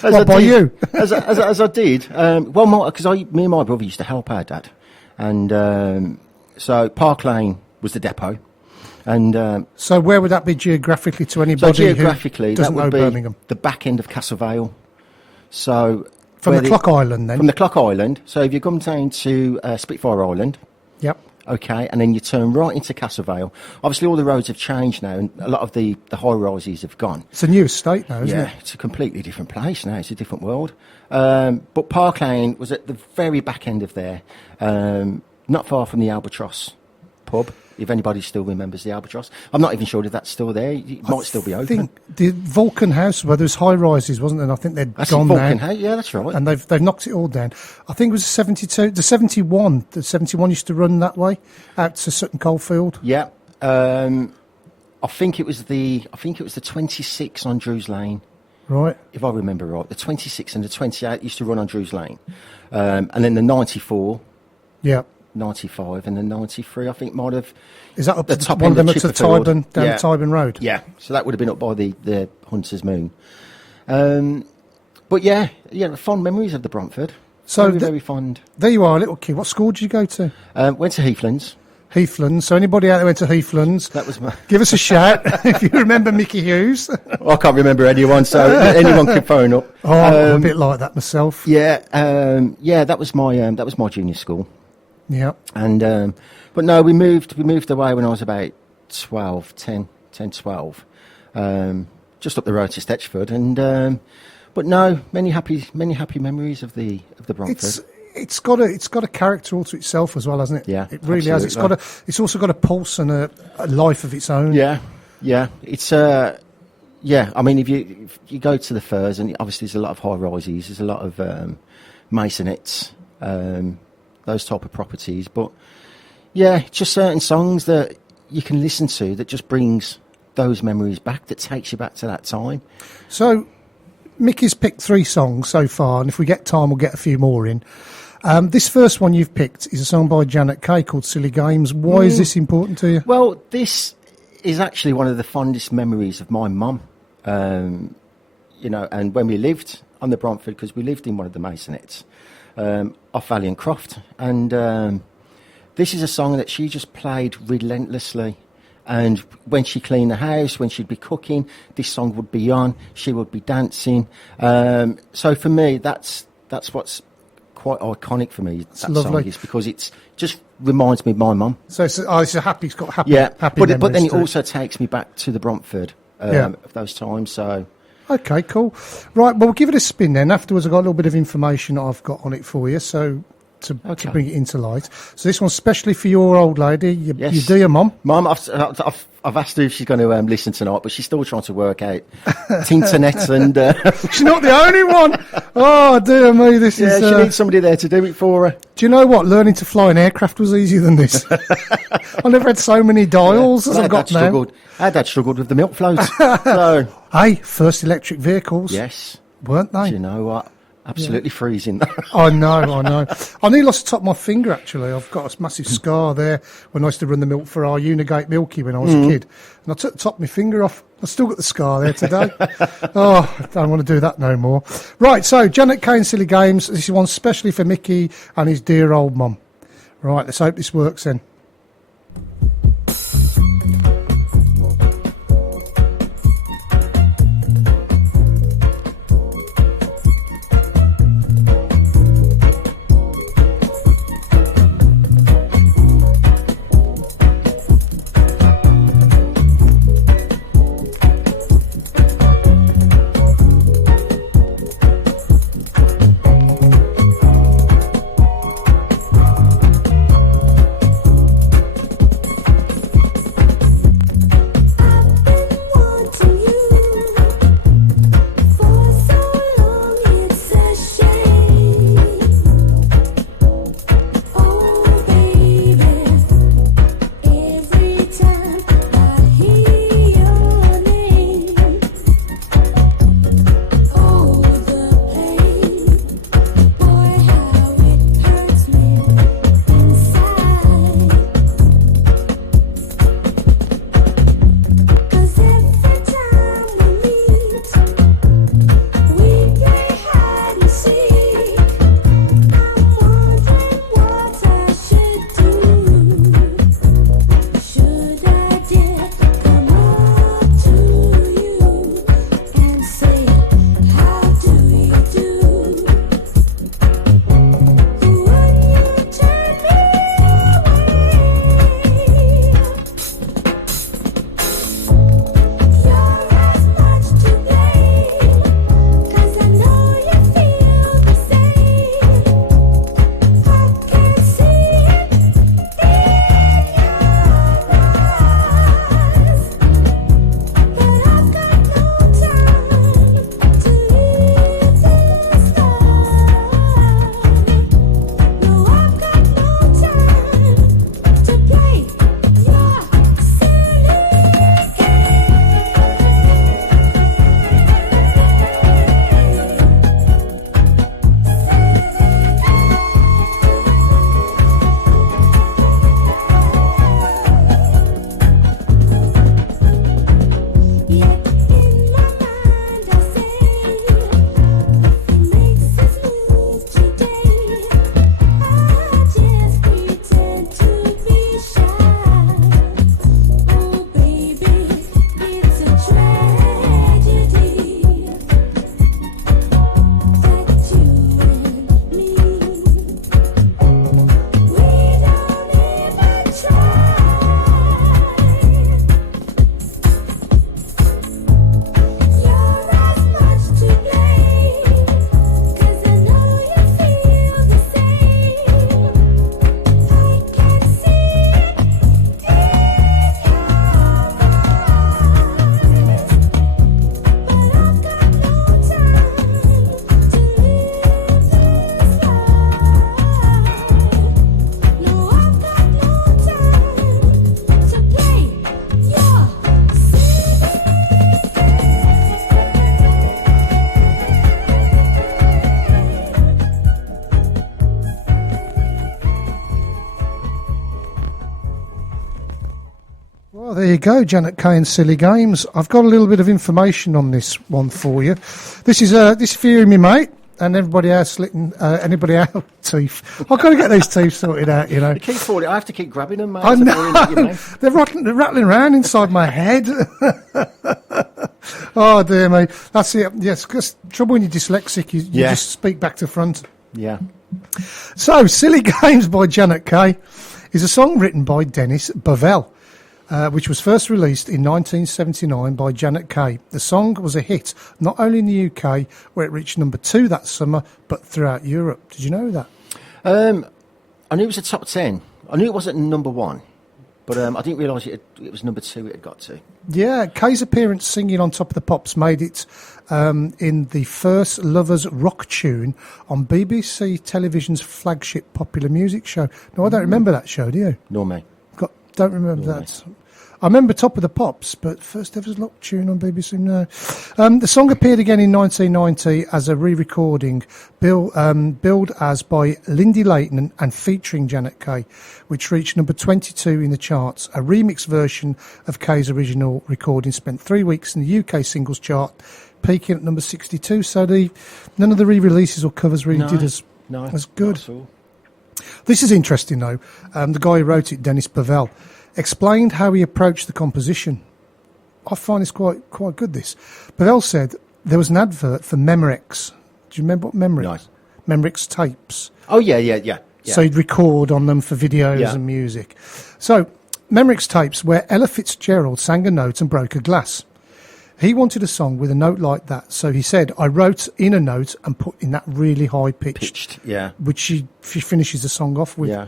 As What, I by did- you? as I did. Well, because me and my brother used to help our dad, and so Park Lane was the depot, and So where would that be geographically to so anybody geographically who that doesn't know would be Birmingham? the back end of Castle Vale. So From where the Clock Island, then? from the Clock Island. So if you come down to Spitfire Island. Yep. Okay, and then you turn right into Castle Vale. Obviously, all the roads have changed now, and a lot of the high rises have gone. It's a new estate now, isn't Yeah, it? it's a completely different place now. It's a different world. But Park Lane was at the very back end of there, not far from the Albatross pub. If anybody still remembers the Albatross, I'm not even sure if that's still there. It might still be I open. think the Vulcan House, where there was high rises, wasn't there? And I think they'd That's gone Vulcan now. House. Yeah, that's right. And they've knocked it all down. I think it was 72, the 71. The 71 used to run that way out to Sutton Coldfield. Yeah. I think it was the 26 on Drew's Lane, Right. if I remember right. The 26 and the 28 used to run on Drew's Lane, and then the 94, Yeah. 95, and the 93. I think might have. Is that up The to top one end of them of up to Chipperfield. Tyburn, down Yeah. the Tyburn Road? Yeah, so that would have been up by the Hunter's Moon. But yeah, fond memories of the Bromford. So very fond. There you are, a little kid. What school did you go to? Went to Heathlands. Heathlands. So anybody out there went to Heathlands, That was my. give us a shout if you remember Mickey Hughes. I can't remember anyone, so anyone could phone up. Oh, I'm a bit like that myself. Yeah, that was my junior school. Yeah. And but no, we moved away when I was about 12, 12, just up the road to Stetchford, and but no, many happy memories of the Bromford. It's got a character all to itself as well, hasn't it? Yeah, it really has. It's also got a pulse and a life of its own. Yeah, it's yeah. I mean, if you go to the Firs, and obviously there's a lot of high rises, there's a lot of masonettes, those type of properties, but yeah, just certain songs that you can listen to that just brings those memories back, that takes you back to that time. So Mickey's picked 3 songs so far, and if we get time, we'll get a few more in. This first one you've picked is a song by Janet Kay called Silly Games. Why is this important to you? Well, this is actually one of the fondest memories of my mum. And when we lived on the Bromford, because we lived in one of the masonettes, off Valley and Croft. And this is a song that she just played relentlessly. And when she cleaned the house, when she'd be cooking, this song would be on. She would be dancing. So for me, that's what's quite iconic for me. That lovely. song is because it just reminds me of my mum. So it's happy. It's got happy. Yeah, happy but memories then it to it. also takes me back to the Bromford Yeah. of those times. So Okay, cool. Right, well, we'll give it a spin then. Afterwards, I've got a little bit of information I've got on it for you, so to bring it into light. So this one's especially for your old lady, your dear mum. Mum, I've asked her if she's going to listen tonight, but she's still trying to work out internet and. She's not the only one. Oh dear me, this is. She needs somebody there to do it for her. Do you know what? Learning to fly an aircraft was easier than this. I never had so many dials as I've got now. Our dad struggled with the milk float. So. Hey, first electric vehicles. Yes. Weren't they? Do you know what? Absolutely freezing. I know. I nearly lost the top of my finger, actually. I've got a massive scar there when I used to run the milk for our Unigate Milky when I was a kid. And I took the top of my finger off. I've still got the scar there today. Oh, I don't want to do that no more. Right, so Janet Kay and Silly Games. This is one especially for Mickey and his dear old mum. Right, let's hope this works then. you go, Janet Kay and Silly Games. I've got a little bit of information on this one for you. This is for you and me, mate, and everybody else anybody out teeth. I've got to get these teeth sorted out, you know. You keep falling. I have to keep grabbing them, mate. I know. They're rattling around inside my head. Oh, dear me. That's it. Yes, because trouble when you're dyslexic, you just speak back to front. Yeah. So, Silly Games by Janet Kay is a song written by Dennis Bovell, which was first released in 1979 by Janet Kay. The song was a hit, not only in the UK, where it reached number 2 that summer, but throughout Europe. Did you know that? I knew it was a top 10. I knew it wasn't number 1, but I didn't realise it was number 2 it had got to. Yeah, Kay's appearance singing on Top of the Pops made it in the first Lovers rock tune on BBC Television's flagship popular music show. No, I don't remember that show, do you? Nor me. Don't remember that. I remember Top of the Pops, but first ever rock tune on BBC, no. The song appeared again in 1990 as a re-recording, billed as by Lindy Layton and featuring Janet Kay, which reached number 22 in the charts. A remix version of Kay's original recording spent 3 weeks in the UK singles chart, peaking at number 62. So none of the re-releases or covers really did as good. Not at all. This is interesting, though. The guy who wrote it, Dennis Bovell, explained how he approached the composition. I find this quite good, this. Bovell said there was an advert for Memorex. Do you remember what Memorex? No. Memorex tapes. Oh, yeah. So he'd record on them for videos and music. So, Memorex tapes where Ella Fitzgerald sang a note and broke a glass. He wanted a song with a note like that, so he said, I wrote in a note and put in that really high pitched, which she finishes the song off with. Yeah.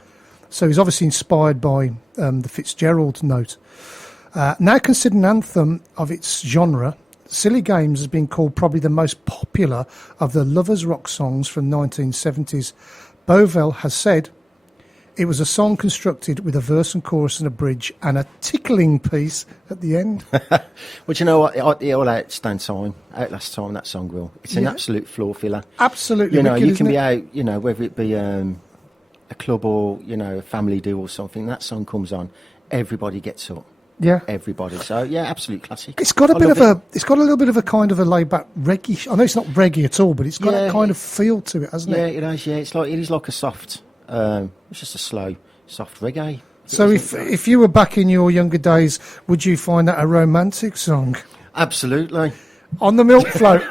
So he's obviously inspired by the Fitzgerald note. Now considered an anthem of its genre, Silly Games has been called probably the most popular of the lovers rock songs from the 1970s. Bovell has said, it was a song constructed with a verse and chorus and a bridge and a tickling piece at the end. Well, you know what? It'll outlast time, that song will. It's an absolute floor filler. Absolutely. You know, wicked, you can be it? out, you know, whether it be a club or, you know, a family do or something, that song comes on, everybody gets up. Yeah. Everybody. So, yeah, absolute classic. It's got a little bit of a kind of a laid-back reggae. I know it's not reggae at all, but it's got that kind of feel to it, hasn't it? Yeah, it has, yeah. It is like a soft... it's just a slow, soft reggae. So if you were back in your younger days, would you find that a romantic song? Absolutely. On the milk float.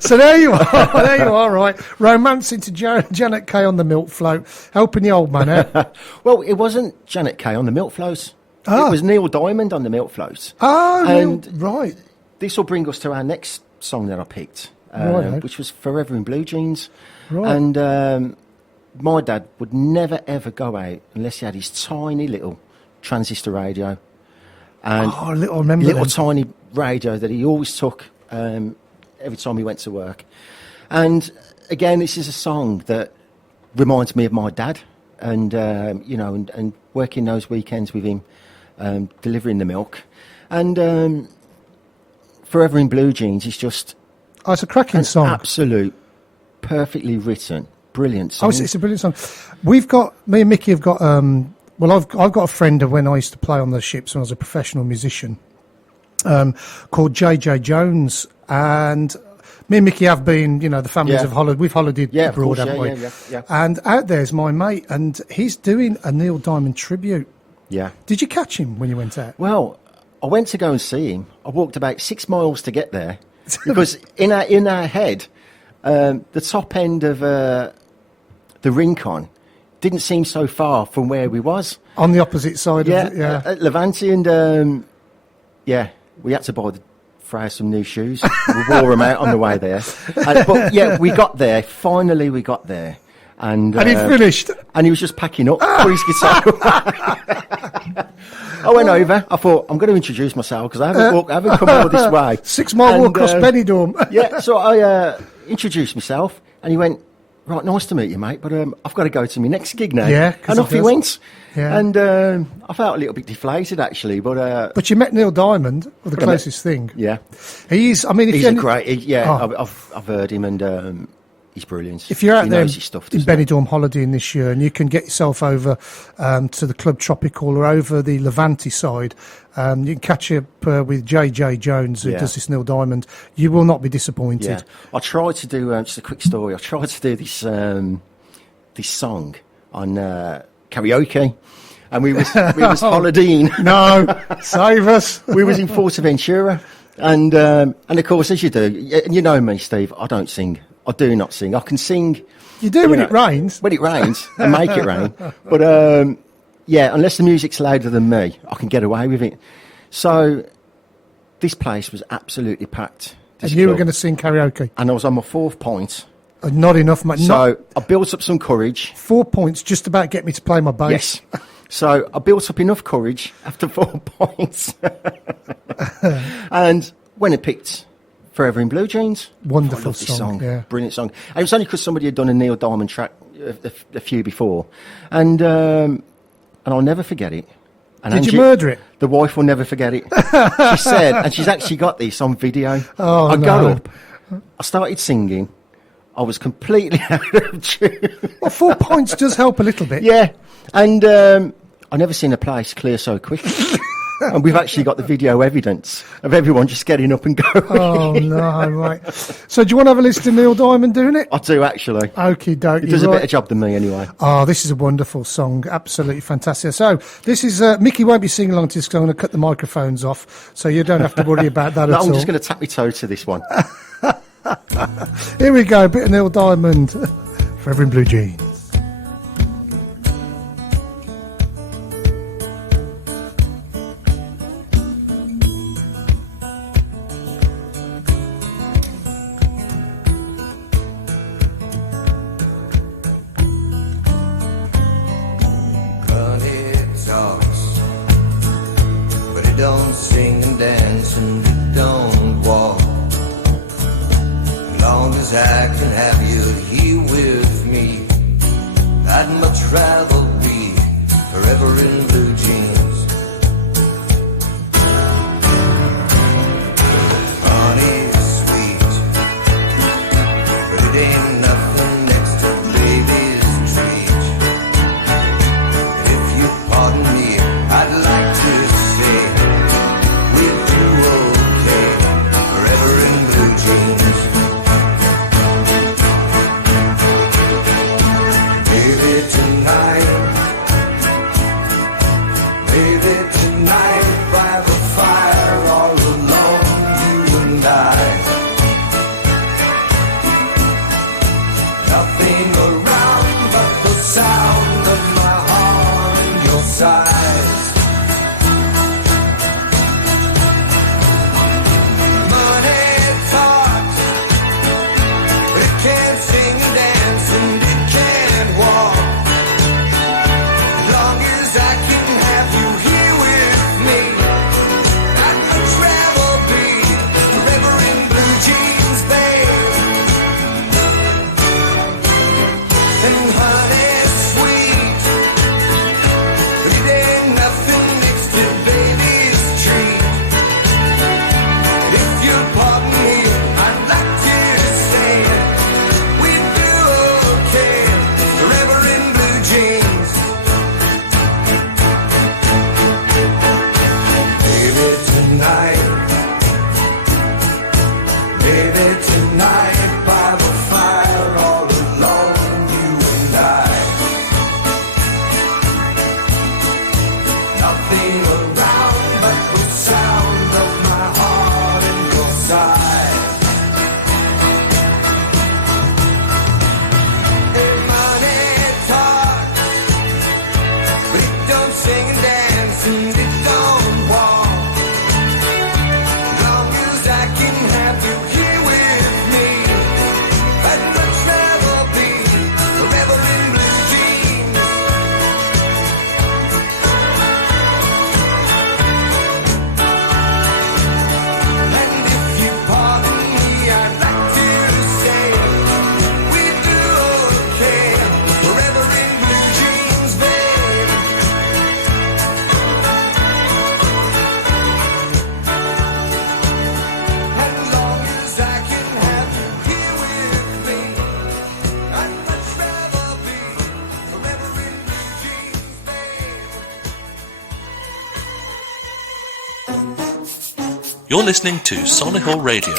So there you are, right. Romancing to Janet Kay on the milk float, helping the old man out. Well, it wasn't Janet Kay on the milk float. Oh. It was Neil Diamond on the milk float. Oh, and right. This will bring us to our next song that I picked. Which was Forever in Blue Jeans. Right. And my dad would never, ever go out unless he had his tiny little transistor radio. And I remember little them. tiny radio that he always took every time he went to work. And again, this is a song that reminds me of my dad and, you know, and working those weekends with him, delivering the milk. And Forever in Blue Jeans is just... Oh, it's a cracking song. Absolute, perfectly written, brilliant song. Oh, it's a brilliant song. Me and Mickey have got, I've got a friend of when I used to play on the ships when I was a professional musician, called JJ Jones. And me and Mickey have been, you know, the families have we've holidayed abroad, haven't we? Yeah. And out there's my mate, and he's doing a Neil Diamond tribute. Yeah. Did you catch him when you went out? Well, I went to go and see him. I walked about 6 miles to get there. Because in our head, the top end of the Rincon didn't seem so far from where we was. On the opposite side of it, yeah. At Levante, and we had to buy the Freya some new shoes. We wore them out on the way there. But yeah, we got there. Finally, we got there. And he finished. And he was just packing up for his guitar. I went over. I thought, I'm going to introduce myself because I haven't come all this way. 6 mile walk across Benidorm. Yeah, so I introduced myself, and he went, right, nice to meet you, mate, but I've got to go to my next gig now. Yeah, and off he went. Yeah. And I felt a little bit deflated, actually. But you met Neil Diamond, or the closest thing. Yeah. He's a great... I've heard him, and he's brilliant. If you're out he there knows his stuff, in doesn't he? Benidorm holidaying this year and you can get yourself over to the Club Tropical or over the Levante side, you can catch up with JJ Jones, who Yeah. does this Neil Diamond. You will not be disappointed. Yeah, I tried to do just a quick story. I tried to do this this song on karaoke, and we was holidaying. No, save us. We was in Fuerteventura, and of course, as you do, and you know me, Steve, I don't sing. I do not sing. I can sing. You do when know, it rains. When it rains, I make it rain. But yeah, unless the music's louder than me, I can get away with it. So this place was absolutely packed. And you were going to sing karaoke. And I was on my 4th point. Not enough, mate. So I built up some courage. 4 points just about get me to play my bass. Yes. So I built up enough courage after 4 points. And when it picked Forever in Blue Jeans. Wonderful I love this song, yeah. Brilliant song. And it was only because somebody had done a Neil Diamond track a few before. And I'll never forget it. And Did Angie, you murder it? The wife will never forget it. She said, and she's actually got this on video. Oh, I no. got up, I started singing. I was completely out of tune. Well, 4 points does help a little bit. Yeah, and I've never seen a place clear so quick. And we've actually got the video evidence of everyone just getting up and going. Oh, no, right. So do you want to have a listen to Neil Diamond doing it? I do, actually. Okie dokie. He does a better job than me, anyway. Oh, this is a wonderful song. Absolutely fantastic. So this is, Mickey won't be singing along to this because I'm going to cut the microphones off. So you don't have to worry about that No, at all. I'm just going to tap my toe to this one. Here we go. A bit of Neil Diamond. Forever in Blue Jeans. Don't sing and dance and it don't walk. As long as I can have you here with me, I'd much rather be forever in blue jeans. Honey, sweet, but it ain't nothing next to baby's treat. And if you pardon me, I'd like to say we'll do okay forever in blue jeans. Baby, tonight You're listening to Solihull Radio.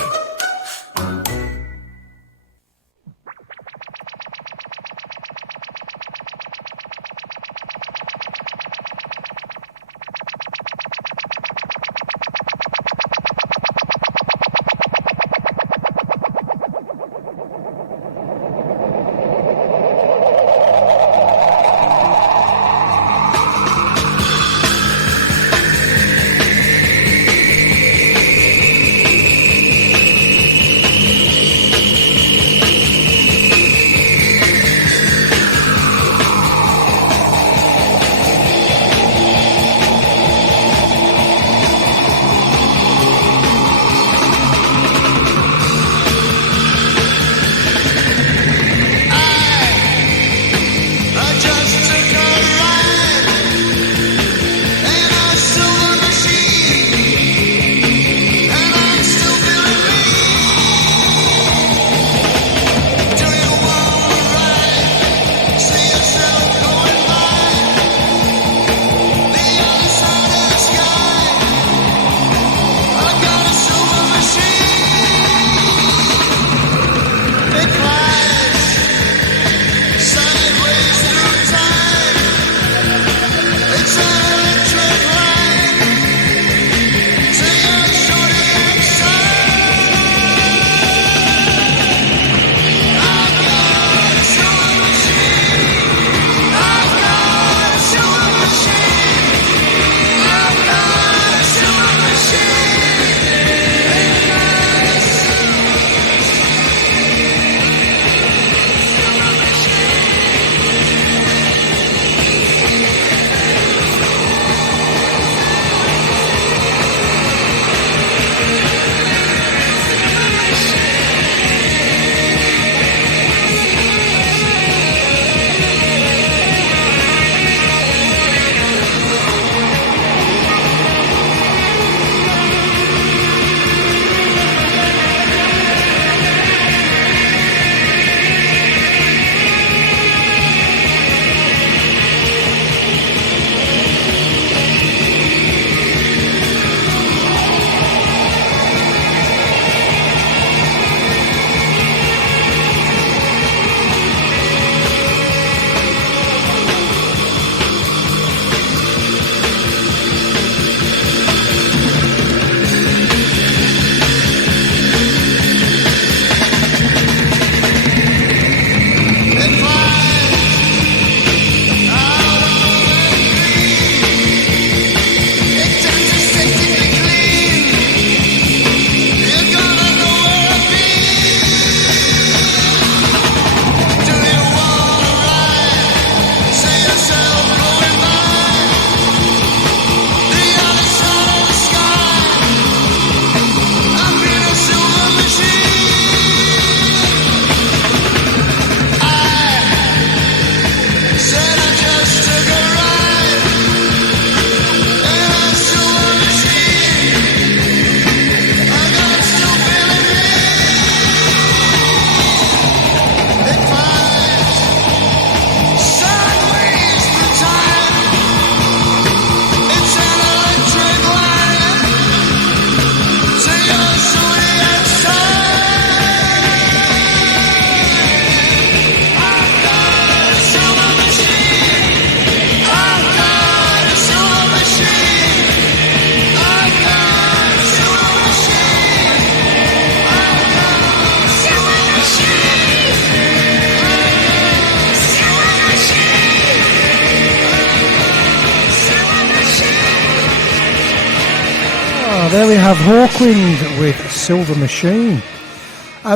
There we have Hawkwind with Silver Machine.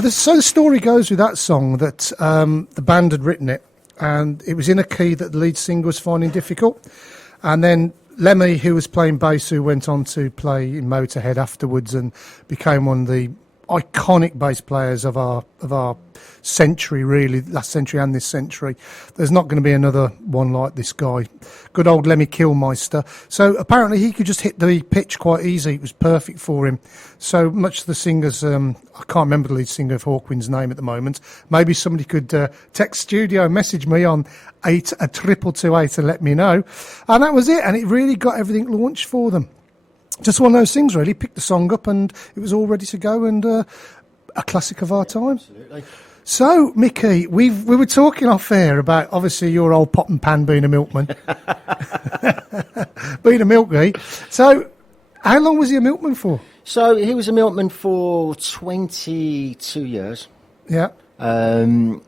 So the story goes with that song that the band had written it, and it was in a key that the lead singer was finding difficult. And then Lemmy, who was playing bass, who went on to play in Motorhead afterwards and became one of the iconic bass players of our century, really, last century and this century. There's not going to be another one like this guy. Good old Lemmy Kilmister. So apparently he could just hit the pitch quite easy. It was perfect for him. So much of the singers, I can't remember the lead singer of Hawkwind's name at the moment. Maybe somebody could text studio, message me on 8228 and let me know. And that was it. And it really got everything launched for them. just one of those things, really. Picked the song up and it was all ready to go, and a classic of our time. Absolutely. So, Mickey, we were talking off air about, obviously, your old pot and pan being a milkman. Being a milky. So, how long was he a milkman for? So he was a milkman for 22 years. Yeah. And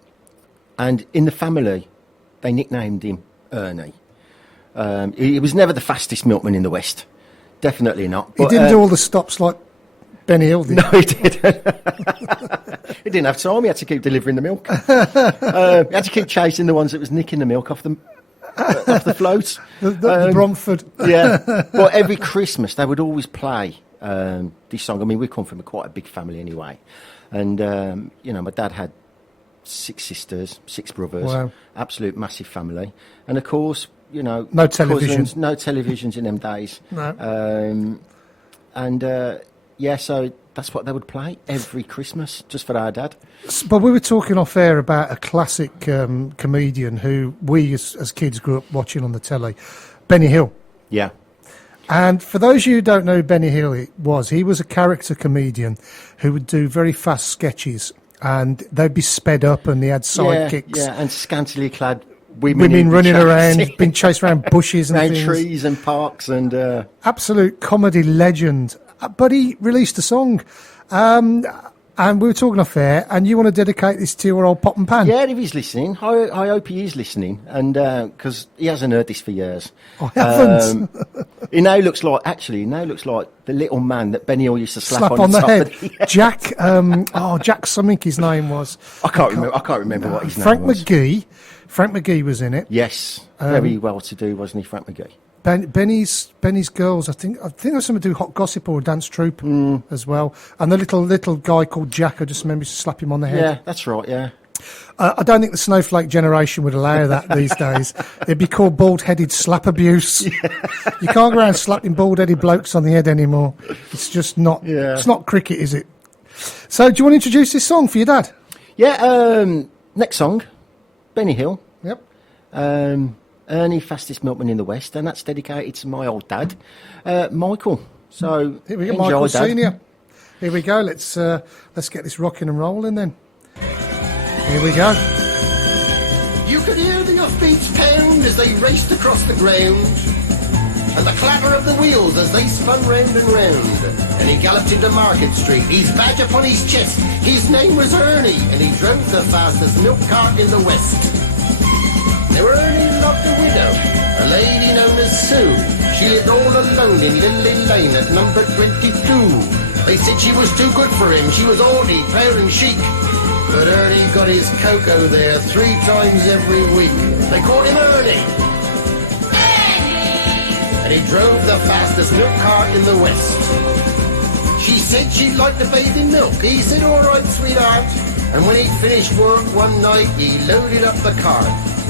in the family, they nicknamed him Ernie. He was never the fastest milkman in the West. Definitely not. He didn't do all the stops like Benny Hill did. No, he didn't. He didn't have time. He had to keep delivering the milk. He had to keep chasing the ones that was nicking the milk off the floats. The Bromford. Yeah. But every Christmas, they would always play this song. I mean, we come from quite a big family anyway. And, my dad had 6 sisters, 6 brothers. Wow. Absolute massive family. And, of course, no television. Cousins, no televisions in them days. No. So that's what they would play every Christmas, just for our dad. But we were talking off air about a classic comedian who we as kids grew up watching on the telly, Benny Hill. Yeah. And for those of you who don't know who Benny Hill was, he was a character comedian who would do very fast sketches, and they'd be sped up, and he had sidekicks. Yeah, and scantily clad women running around, being chased around bushes and things. trees and parks and... Absolute comedy legend. But he released a song, and we were talking off air, and you want to dedicate this to your old pot and pan? Yeah, if he's listening, I hope he is listening, and because he hasn't heard this for years. I haven't. He now looks like the little man that Benny Hill used to slap on the top head. Of the Jack, Jack something his name was. I can't remember what his name was. Frank McGee was in it. Yes, very well to do, wasn't he, Frank McGee? Benny's girls. I think there's something to do with Hot Gossip or a dance troupe as well. And the little guy called Jack, I just remember to slap him on the head. Yeah, that's right. Yeah. I don't think the snowflake generation would allow that these days. It'd be called bald-headed slap abuse. Yeah. You can't go around slapping bald-headed blokes on the head anymore. It's just not. Yeah. It's not cricket, is it? So, do you want to introduce this song for your dad? Yeah. Next song, Benny Hill. Yep. Ernie, fastest milkman in the West, and that's dedicated to my old dad, Michael. So here we go, Michael Senior. Here we go. Let's get this rocking and rolling then. Here we go. You could hear the offbeats pound as they raced across the ground, and the clatter of the wheels as they spun round and round. And he galloped into Market Street, his badge upon his chest. His name was Ernie, and he drove the fastest milk cart in the West. Now Ernie loved a widow, a lady known as Sue. She lived all alone in Lindley Lane at number 22. They said she was too good for him, she was oldie, proud and chic. But Ernie got his cocoa there 3 times every week. They called him Ernie. And he drove the fastest milk cart in the West. She said she'd like to bathe in milk. He said, all right, sweetheart. And when he'd finished work one night, he loaded up the cart.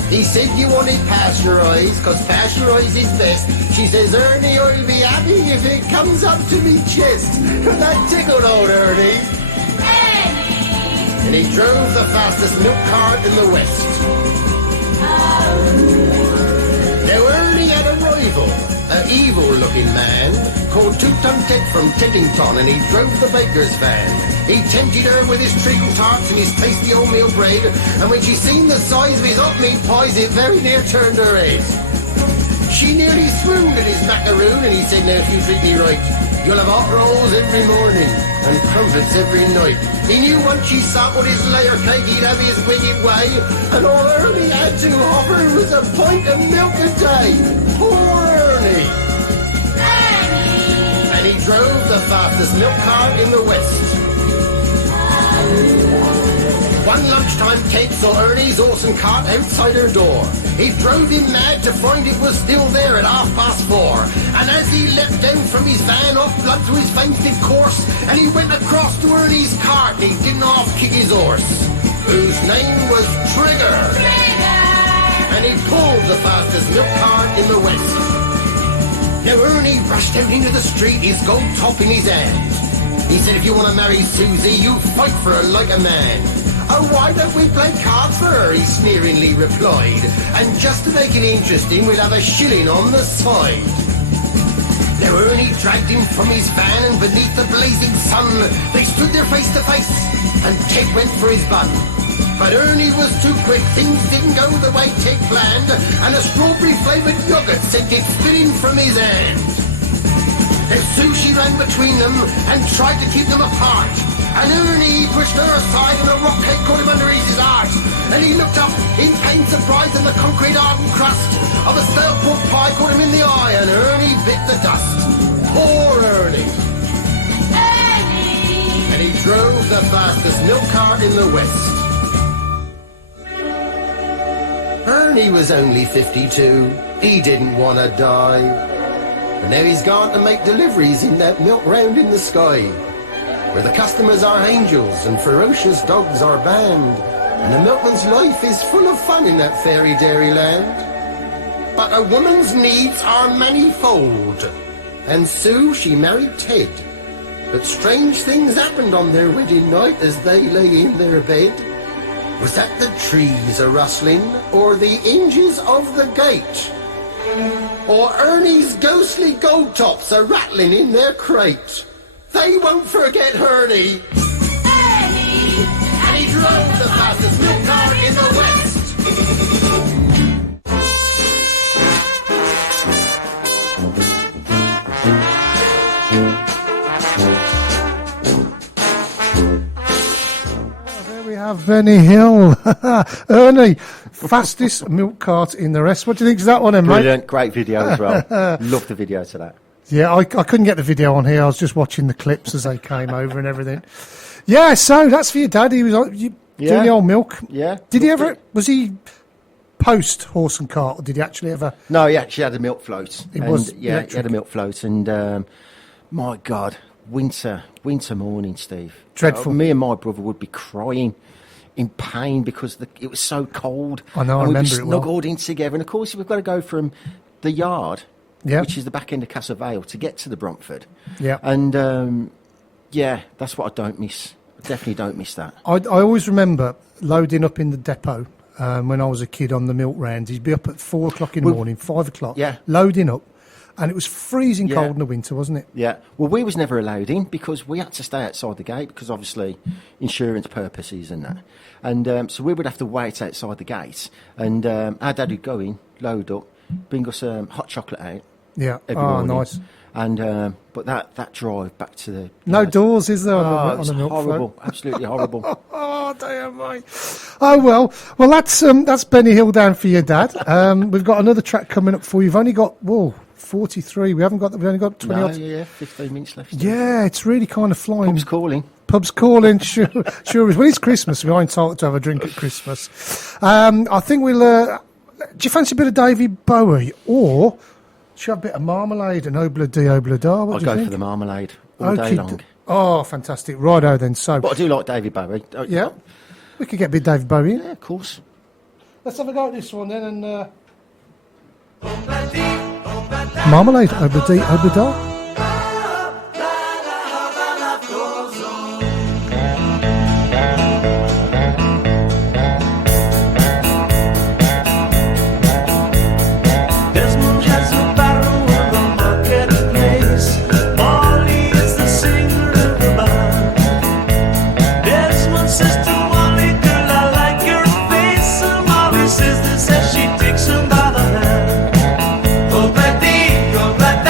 He said you want it pasteurised, 'cause pasteurised is best. She says, Ernie, I'll be happy if it comes up to me chest. And that tickled old Ernie. And he drove the fastest milk cart in the West. Now Ernie had a rival, an evil-looking man called Two-Ton-Ted from Teddington, and he drove the baker's van. He tempted her with his treacle tarts and his tasty oatmeal bread, and when she seen the size of his hot meat pies, it very near turned her head. She nearly swooned at his macaroon, and he said, now if you treat me right, you'll have hot rolls every morning and crumpets every night. He knew once she sat with his layer cake, he'd have his wicked way, and all Ernie had to offer was a pint of milk a day. Poor Ernie! And he drove the fastest milk cart in the West. One lunchtime, Kate saw Ernie's awesome cart outside her door. He drove him mad to find it was still there at 4:30. And as he leapt down from his van, off blood to his fainted course, and he went across to Ernie's cart, and he didn't half-kick his horse, whose name was Trigger. And he pulled the fastest milk cart in the West. Now Ernie rushed out into the street, his gold top in his hand. He said, if you want to marry Susie, you fight for her like a man. Oh, why don't we play cards for her, he sneeringly replied. And just to make it interesting, we'll have a shilling on the side. Now Ernie dragged him from his van, and beneath the blazing sun, they stood there face to face, and Ted went for his bun. But Ernie was too quick, things didn't go the way Ted planned, and a strawberry-flavoured yoghurt sent it spitting from his hand. Then Sushi ran between them and tried to keep them apart. And Ernie pushed her aside and a rock head caught him underneath his arch. And he looked up in pained surprise and the concrete hardened crust of a stale pork pie caught him in the eye and Ernie bit the dust. Poor Ernie. Ernie! And he drove the fastest milk cart in the West. Ernie was only 52. He didn't want to die. And now he's gone to make deliveries in that milk round in the sky, where the customers are angels and ferocious dogs are banned, and the milkman's life is full of fun in that fairy dairy land. But a woman's needs are manifold, and Sue, she married Ted. But strange things happened on their wedding night as they lay in their bed. Was that the trees a-rustling, or the hinges of the gate? Or Ernie's ghostly gold tops are rattling in their crate? They won't forget Ernie. Ernie! And he drove the fastest milk cart in the West. There we have Benny Hill. Ernie, fastest milk cart in the West. What do you think of that one, then, mate? Brilliant, great video as well. Love the video to that. Yeah, I couldn't get the video on here. I was just watching the clips as they came over and everything. Yeah, so that's for your dad. He was doing the old milk. Yeah. Did he ever? Was he post horse and cart, or did he actually ever? No, he actually had a milk float. It was he had a milk float, and my God, winter morning, Steve. Dreadful. Me and my brother would be crying in pain because it was so cold. I know, I and remember we'd it be well. snuggled in together, and of course we've got to go from the yard, which is the back end of Castle Vale, to get to the Bromford. Yeah. And that's what I don't miss. I definitely don't miss that. I always remember loading up in the depot when I was a kid on the milk rounds. He'd be up at 4 o'clock in the morning, 5 o'clock, loading up. And it was freezing cold in the winter, wasn't it? Yeah. Well, we was never allowed in because we had to stay outside the gate because obviously insurance purposes and that. And so we would have to wait outside the gate. And our dad would go in, load up, bring us hot chocolate out. Yeah. Every morning. Nice. And but that drive back to the no doors, is there? On it's the milk horrible, float? absolutely horrible. Oh dear, mate. Oh well. That's Benny Hill down for your dad. We've got another track coming up for you. You've only got 43. We've only got 20 odd. Yeah, 15 minutes left. Yeah, it's really kind of flying. Pub's calling, sure is. Well, it's Christmas. We're entitled to have a drink at Christmas. I think we'll. Do you fancy a bit of David Bowie, or should I have a bit of Marmalade and Obla Di Obla Da? I'll go for the Marmalade all day long. Oh, fantastic. Righto then. So, but I do like David Bowie. Yeah, we could get a bit of David Bowie in. Yeah, of course. Let's have a go at this one then. And Marmalade, Obla Di Obla Da. Says she takes him by the hand. Oh, Betty, oh, Betty,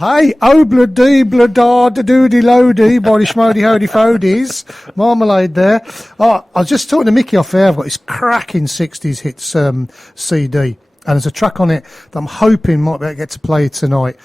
Hey, obla dee bla da da doody lody, body schmody hody fodies, marmalade there. Oh, I was just talking to Mickey off air. I've got this cracking 60s hits CD, and there's a track on it that I'm hoping might be able to get to play tonight.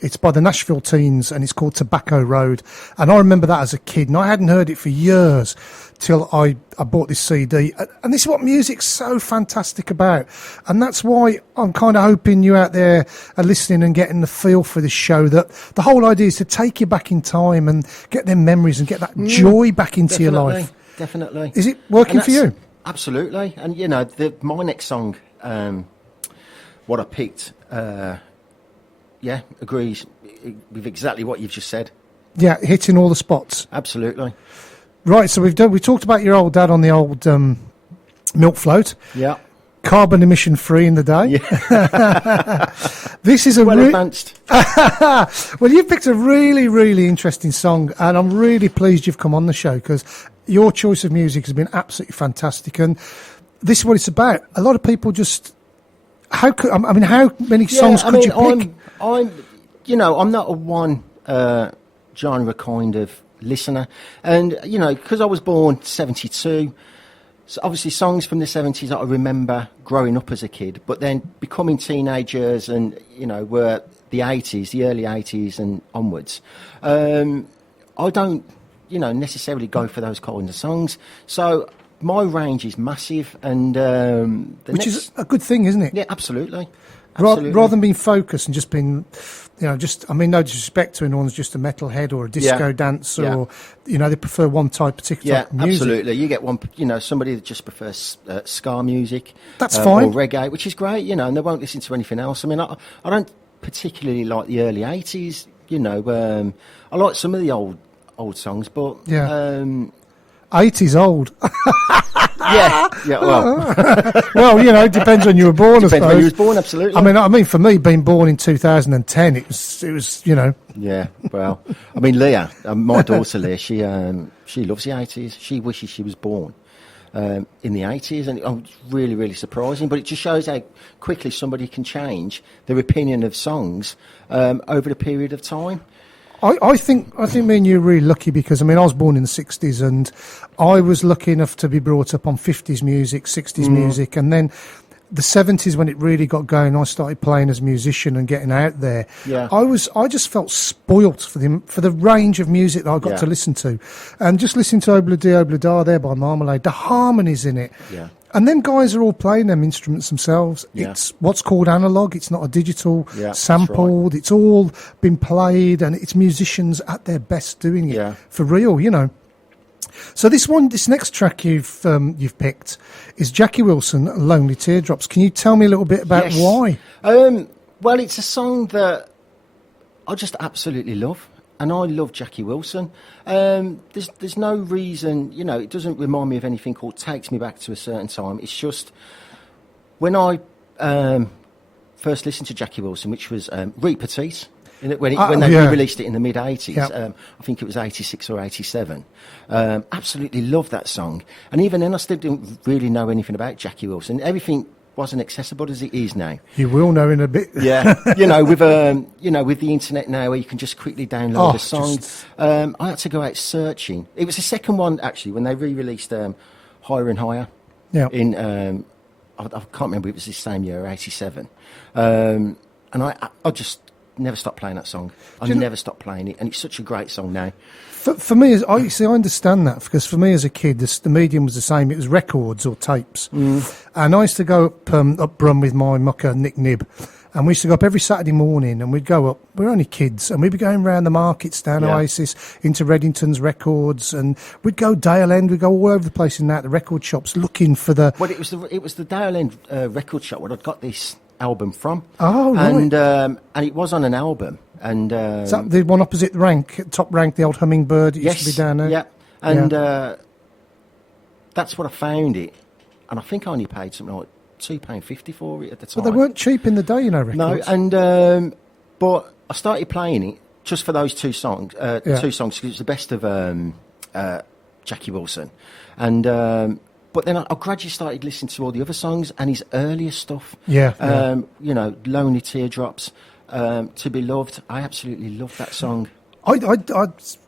It's by the Nashville Teens, and it's called Tobacco Road. And I remember that as a kid, and I hadn't heard it for years till I bought this CD. And this is what music's so fantastic about. And that's why I'm kind of hoping you out there are listening and getting the feel for this show, that the whole idea is to take you back in time and get them memories and get that joy back into your life. Definitely. Is it working for you? Absolutely. And, you know, my next song, what I picked, agrees with exactly what you've just said. Yeah, hitting all the spots. Absolutely. Right, so we talked about your old dad on the old milk float. Yeah. Carbon emission free in the day. Yeah. This is well advanced. Well, you picked a really, really interesting song, and I'm really pleased you've come on the show, because your choice of music has been absolutely fantastic. And this is what it's about. A lot of people just... how many songs could you pick? I'm not a one genre kind of listener, and because I was born 72, so obviously songs from the 70s that I remember growing up as a kid, but then becoming teenagers and were the 80s, the early 80s and onwards. I don't necessarily go for those kinds of songs, so my range is massive, and which is a good thing, isn't it? Yeah, absolutely. Rather than being focused and just being, no disrespect to anyone's just a metalhead or a disco dancer, or they prefer one particular type of music. Absolutely. You get one, somebody that just prefers ska music. That's fine. Or reggae, which is great, and they won't listen to anything else. I mean, I don't particularly like the early 80s, I like some of the old songs, but... Yeah. 80's old. Well, it depends when you were born. Depends when you was born, absolutely. I mean, for me, being born in 2010, it was. Yeah, well, I mean, Leah, my daughter Leah, she loves the 80s. She wishes she was born in the 80s, and it's really, really surprising. But it just shows how quickly somebody can change their opinion of songs over the period of time. I think me and you are really lucky, because I was born in the 60s, and I was lucky enough to be brought up on 50s music, 60s music, and then the 70s, when it really got going, I started playing as a musician and getting out there. Yeah. I just felt spoilt for the range of music that I got to listen to, and just listening to Obla Dee Obla Da there by Marmalade, the harmonies in it. Yeah. And them guys are all playing them instruments themselves. Yeah. It's what's called analog. It's not a digital sampled. Right. It's all been played, and it's musicians at their best doing it for real, So this next track you've picked is Jackie Wilson, Lonely Teardrops. Can you tell me a little bit about why? Well, it's a song that I just absolutely love. And I love Jackie Wilson. There's no reason, it doesn't remind me of anything or takes me back to a certain time. It's just when I first listened to Jackie Wilson, which was Reet Petite, when they re-released it in the mid-'80s, I think it was 86 or 87, absolutely loved that song. And even then I still didn't really know anything about Jackie Wilson. Everything wasn't accessible as it is now. You will know in a bit. Yeah, with the internet now, where you can just quickly download a song. I had to go out searching. It was the second one actually when they re-released Higher and Higher. Yeah. In I can't remember if it was this same year or 87. And I just never stopped playing that song. I never stopped playing it, and it's such a great song now. For me, I understand that, because for me as a kid, the medium was the same. It was records or tapes. And I used to go up Brum with my mucker, Nick Nibb, and we used to go up every Saturday morning, and we'd go up, we were only kids, and we'd be going around the markets down Oasis into Reddington's Records, and we'd go Dale End, we'd go all over the place in the record shops looking for the... Well, it was the Dale End record shop where I'd got this album from. Oh, right. And it was on an album. And is that the one opposite top rank, the old Hummingbird? It used to be down there. Yeah, and that's what I found it, and I think I only paid something like £2.50 for it at the time. But they weren't cheap in the day, records. No, and but I started playing it, just for those two songs. Yeah. 'Cause it's the best of Jackie Wilson, and but then I gradually started listening to all the other songs and his earlier stuff. Yeah. You know, Lonely Teardrops, To Be Loved. I absolutely love that song. I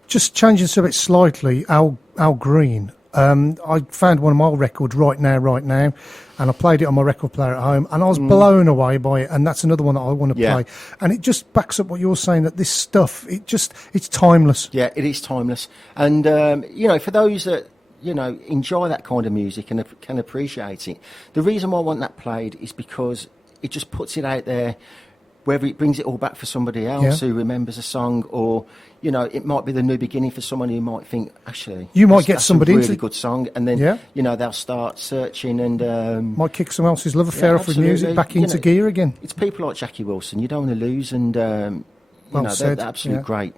just changing the subject slightly. Al Green. I found one of my old records right now, and I played it on my record player at home, and I was blown away by it. And that's another one that I want to play. And it just backs up what you're saying, that this stuff, it's timeless. Yeah, it is timeless. And you know, for those that enjoy that kind of music and can appreciate it, the reason why I want that played is because it just puts it out there. Whether it brings it all back for somebody else who remembers a song, or it might be the new beginning for someone who might think, actually, you might get somebody a really into good song, and then they'll start searching and might kick someone else's love affair off with music back into gear again. It's people like Jackie Wilson you don't want to lose, and they're absolutely great.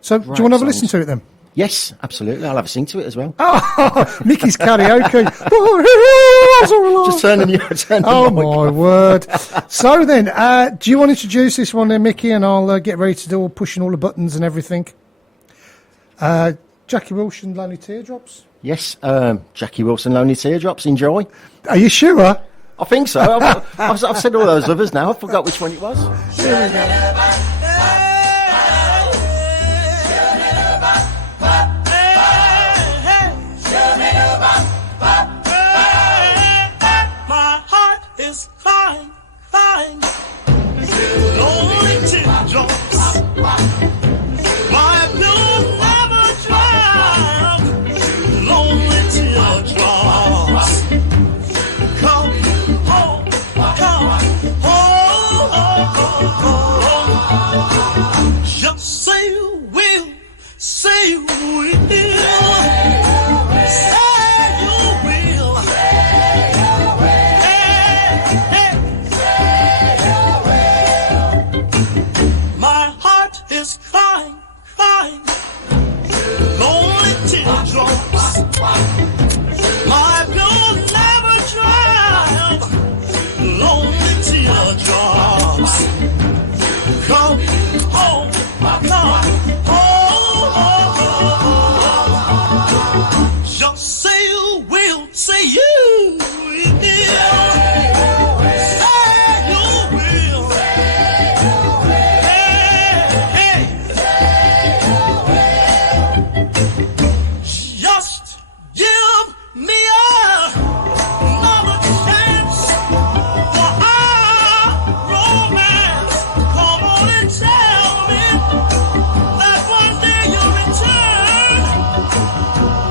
So, do you want to have a listen to it then? Yes, absolutely. I'll have a sing to it as well. Oh, Mickey's karaoke. Just turning you. Oh, my word. So then, do you want to introduce this one then, Mickey, and I'll get ready to do all pushing all the buttons and everything. Jackie Wilson, Lonely Teardrops? Yes, Jackie Wilson, Lonely Teardrops. Enjoy. Are you sure? I think so. I've said all those others now. I forgot which one it was. Here we go. Is fine, lonely teardrops. My pillow never dry. Lonely teardrops. Come home, just say you will, say you will. My pillow never dry. Lonely teardrops. Come home, just say you will, say you will. Say you will. Just give me another chance for our romance. Come on and tell me that one day you'll return.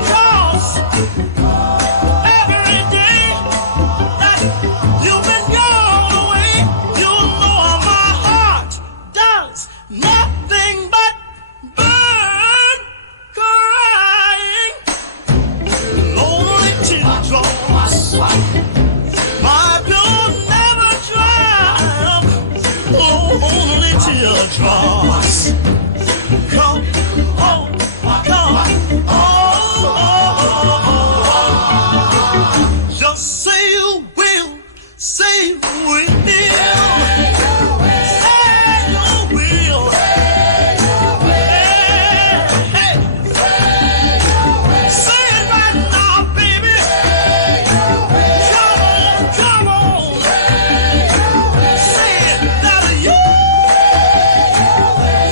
'Cause every day that you've been gone away, you know my heart does nothing but burn, crying. Lonely teardrops. My pillow never dry. Lonely teardrops. Come home, just say you will, say you will. Say you will. Say it right now, baby. Come on. Say it that you.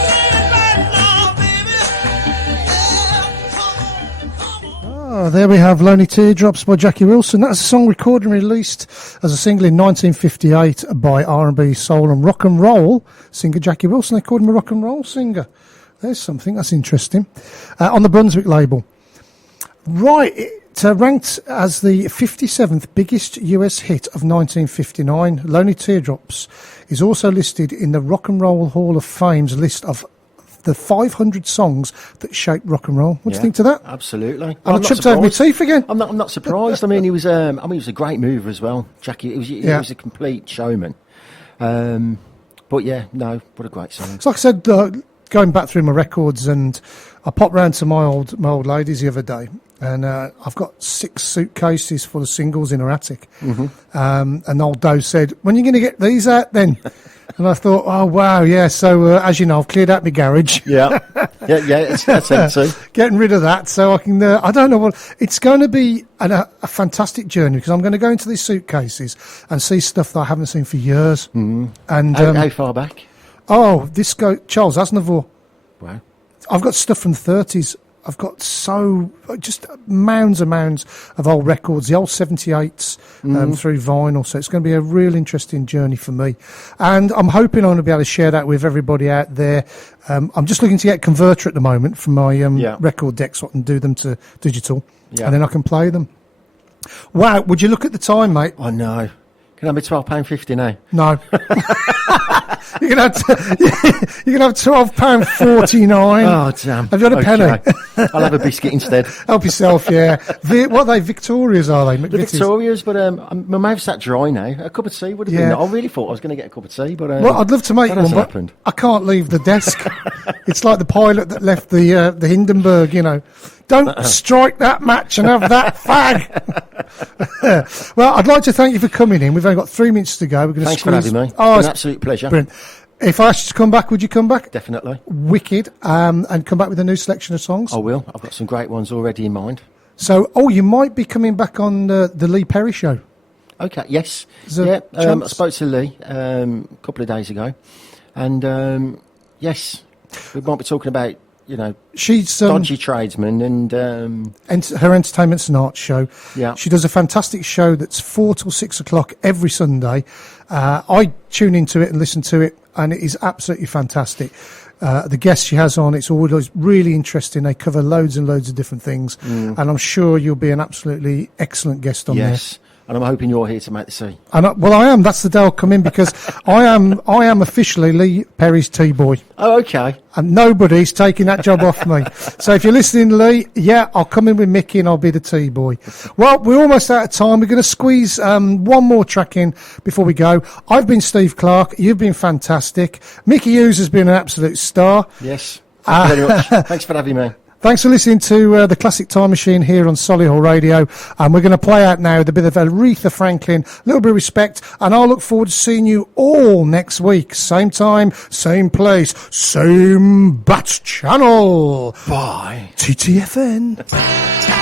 Say it right now, baby. Oh, there we have Lonely Teardrops by Jackie Wilson. That's a song recorded and released as a single in 1958 by R&B, soul and rock and roll singer Jackie Wilson. They called him a rock and roll singer. There's something that's interesting. On the Brunswick label. Right, it ranked as the 57th biggest US hit of 1959. Lonely Teardrops is also listed in the Rock and Roll Hall of Fame's list of the 500 songs that shaped rock and roll. What do you think to that? Absolutely. And I tripped over my teeth again. I'm not surprised. I mean, he was a great mover as well. Jackie, he was a complete showman. But yeah, no, what a great song. So like I said, going back through my records, and I popped round to my old ladies the other day, and I've got 6 suitcases full of singles in her attic. Mm-hmm. And old Doe said, "When are you going to get these out then?" And I thought, oh, wow, yeah. So, as you know, I've cleared out my garage. Yeah. That's empty. Getting rid of that so I can, I don't know what, it's going to be a fantastic journey because I'm going to go into these suitcases and see stuff that I haven't seen for years. Mm. And How far back? Oh, Charles Aznavour. Wow. I've got stuff from the 30s. I've got just mounds and mounds of old records, the old 78s through vinyl. So it's going to be a real interesting journey for me. And I'm hoping I'm going to be able to share that with everybody out there. I'm just looking to get a converter at the moment from my record deck so I can do them to digital. Yeah. And then I can play them. Wow. Would you look at the time, mate? Oh, no. Can I be £12.50 now? No. You're gonna have £12.49. Oh damn! Have you got a penny? I'll have a biscuit instead. Help yourself, yeah. What are they? Victorias, are they? The Victorias, but my mouth's that dry now. A cup of tea would have been. I really thought I was going to get a cup of tea, but well, I'd love to make one, but I can't leave the desk. It's like the pilot that left the Hindenburg. You know, don't strike that match and have that fag. Well, I'd like to thank you for coming in. We've only got 3 minutes to go. We're going Thanks for having me. Oh, it's an absolute pleasure. Brilliant. If I asked you to come back, would you come back? Definitely. Wicked. And come back with a new selection of songs? I will. I've got some great ones already in mind. So, you might be coming back on the Lee Perry show. Okay, yes. Yeah, I spoke to Lee a couple of days ago. And, yes, we might be talking about, she's dodgy tradesmen and her Entertainments and Arts show. Yeah, she does a fantastic show that's 4 till 6 o'clock every Sunday. I tune into it and listen to it, and it is absolutely fantastic. The guests she has on, it's always really interesting. They cover loads and loads of different things, and I'm sure you'll be an absolutely excellent guest on there. Yes. And I'm hoping you're here to make the sea. And I am. That's the day I'll come in because I am officially Lee Perry's tea boy. Oh, okay. And nobody's taking that job off me. So if you're listening, Lee, I'll come in with Mickey and I'll be the tea boy. Well, we're almost out of time. We're going to squeeze one more track in before we go. I've been Steve Clarke. You've been fantastic. Mickey Hughes has been an absolute star. Yes. Thank you very much. Thanks for having me. Thanks for listening to the Classic Time Machine here on Solihull Radio. And we're going to play out now with a bit of Aretha Franklin, a little bit of respect. And I'll look forward to seeing you all next week. Same time, same place, same bat channel. Bye. TTFN.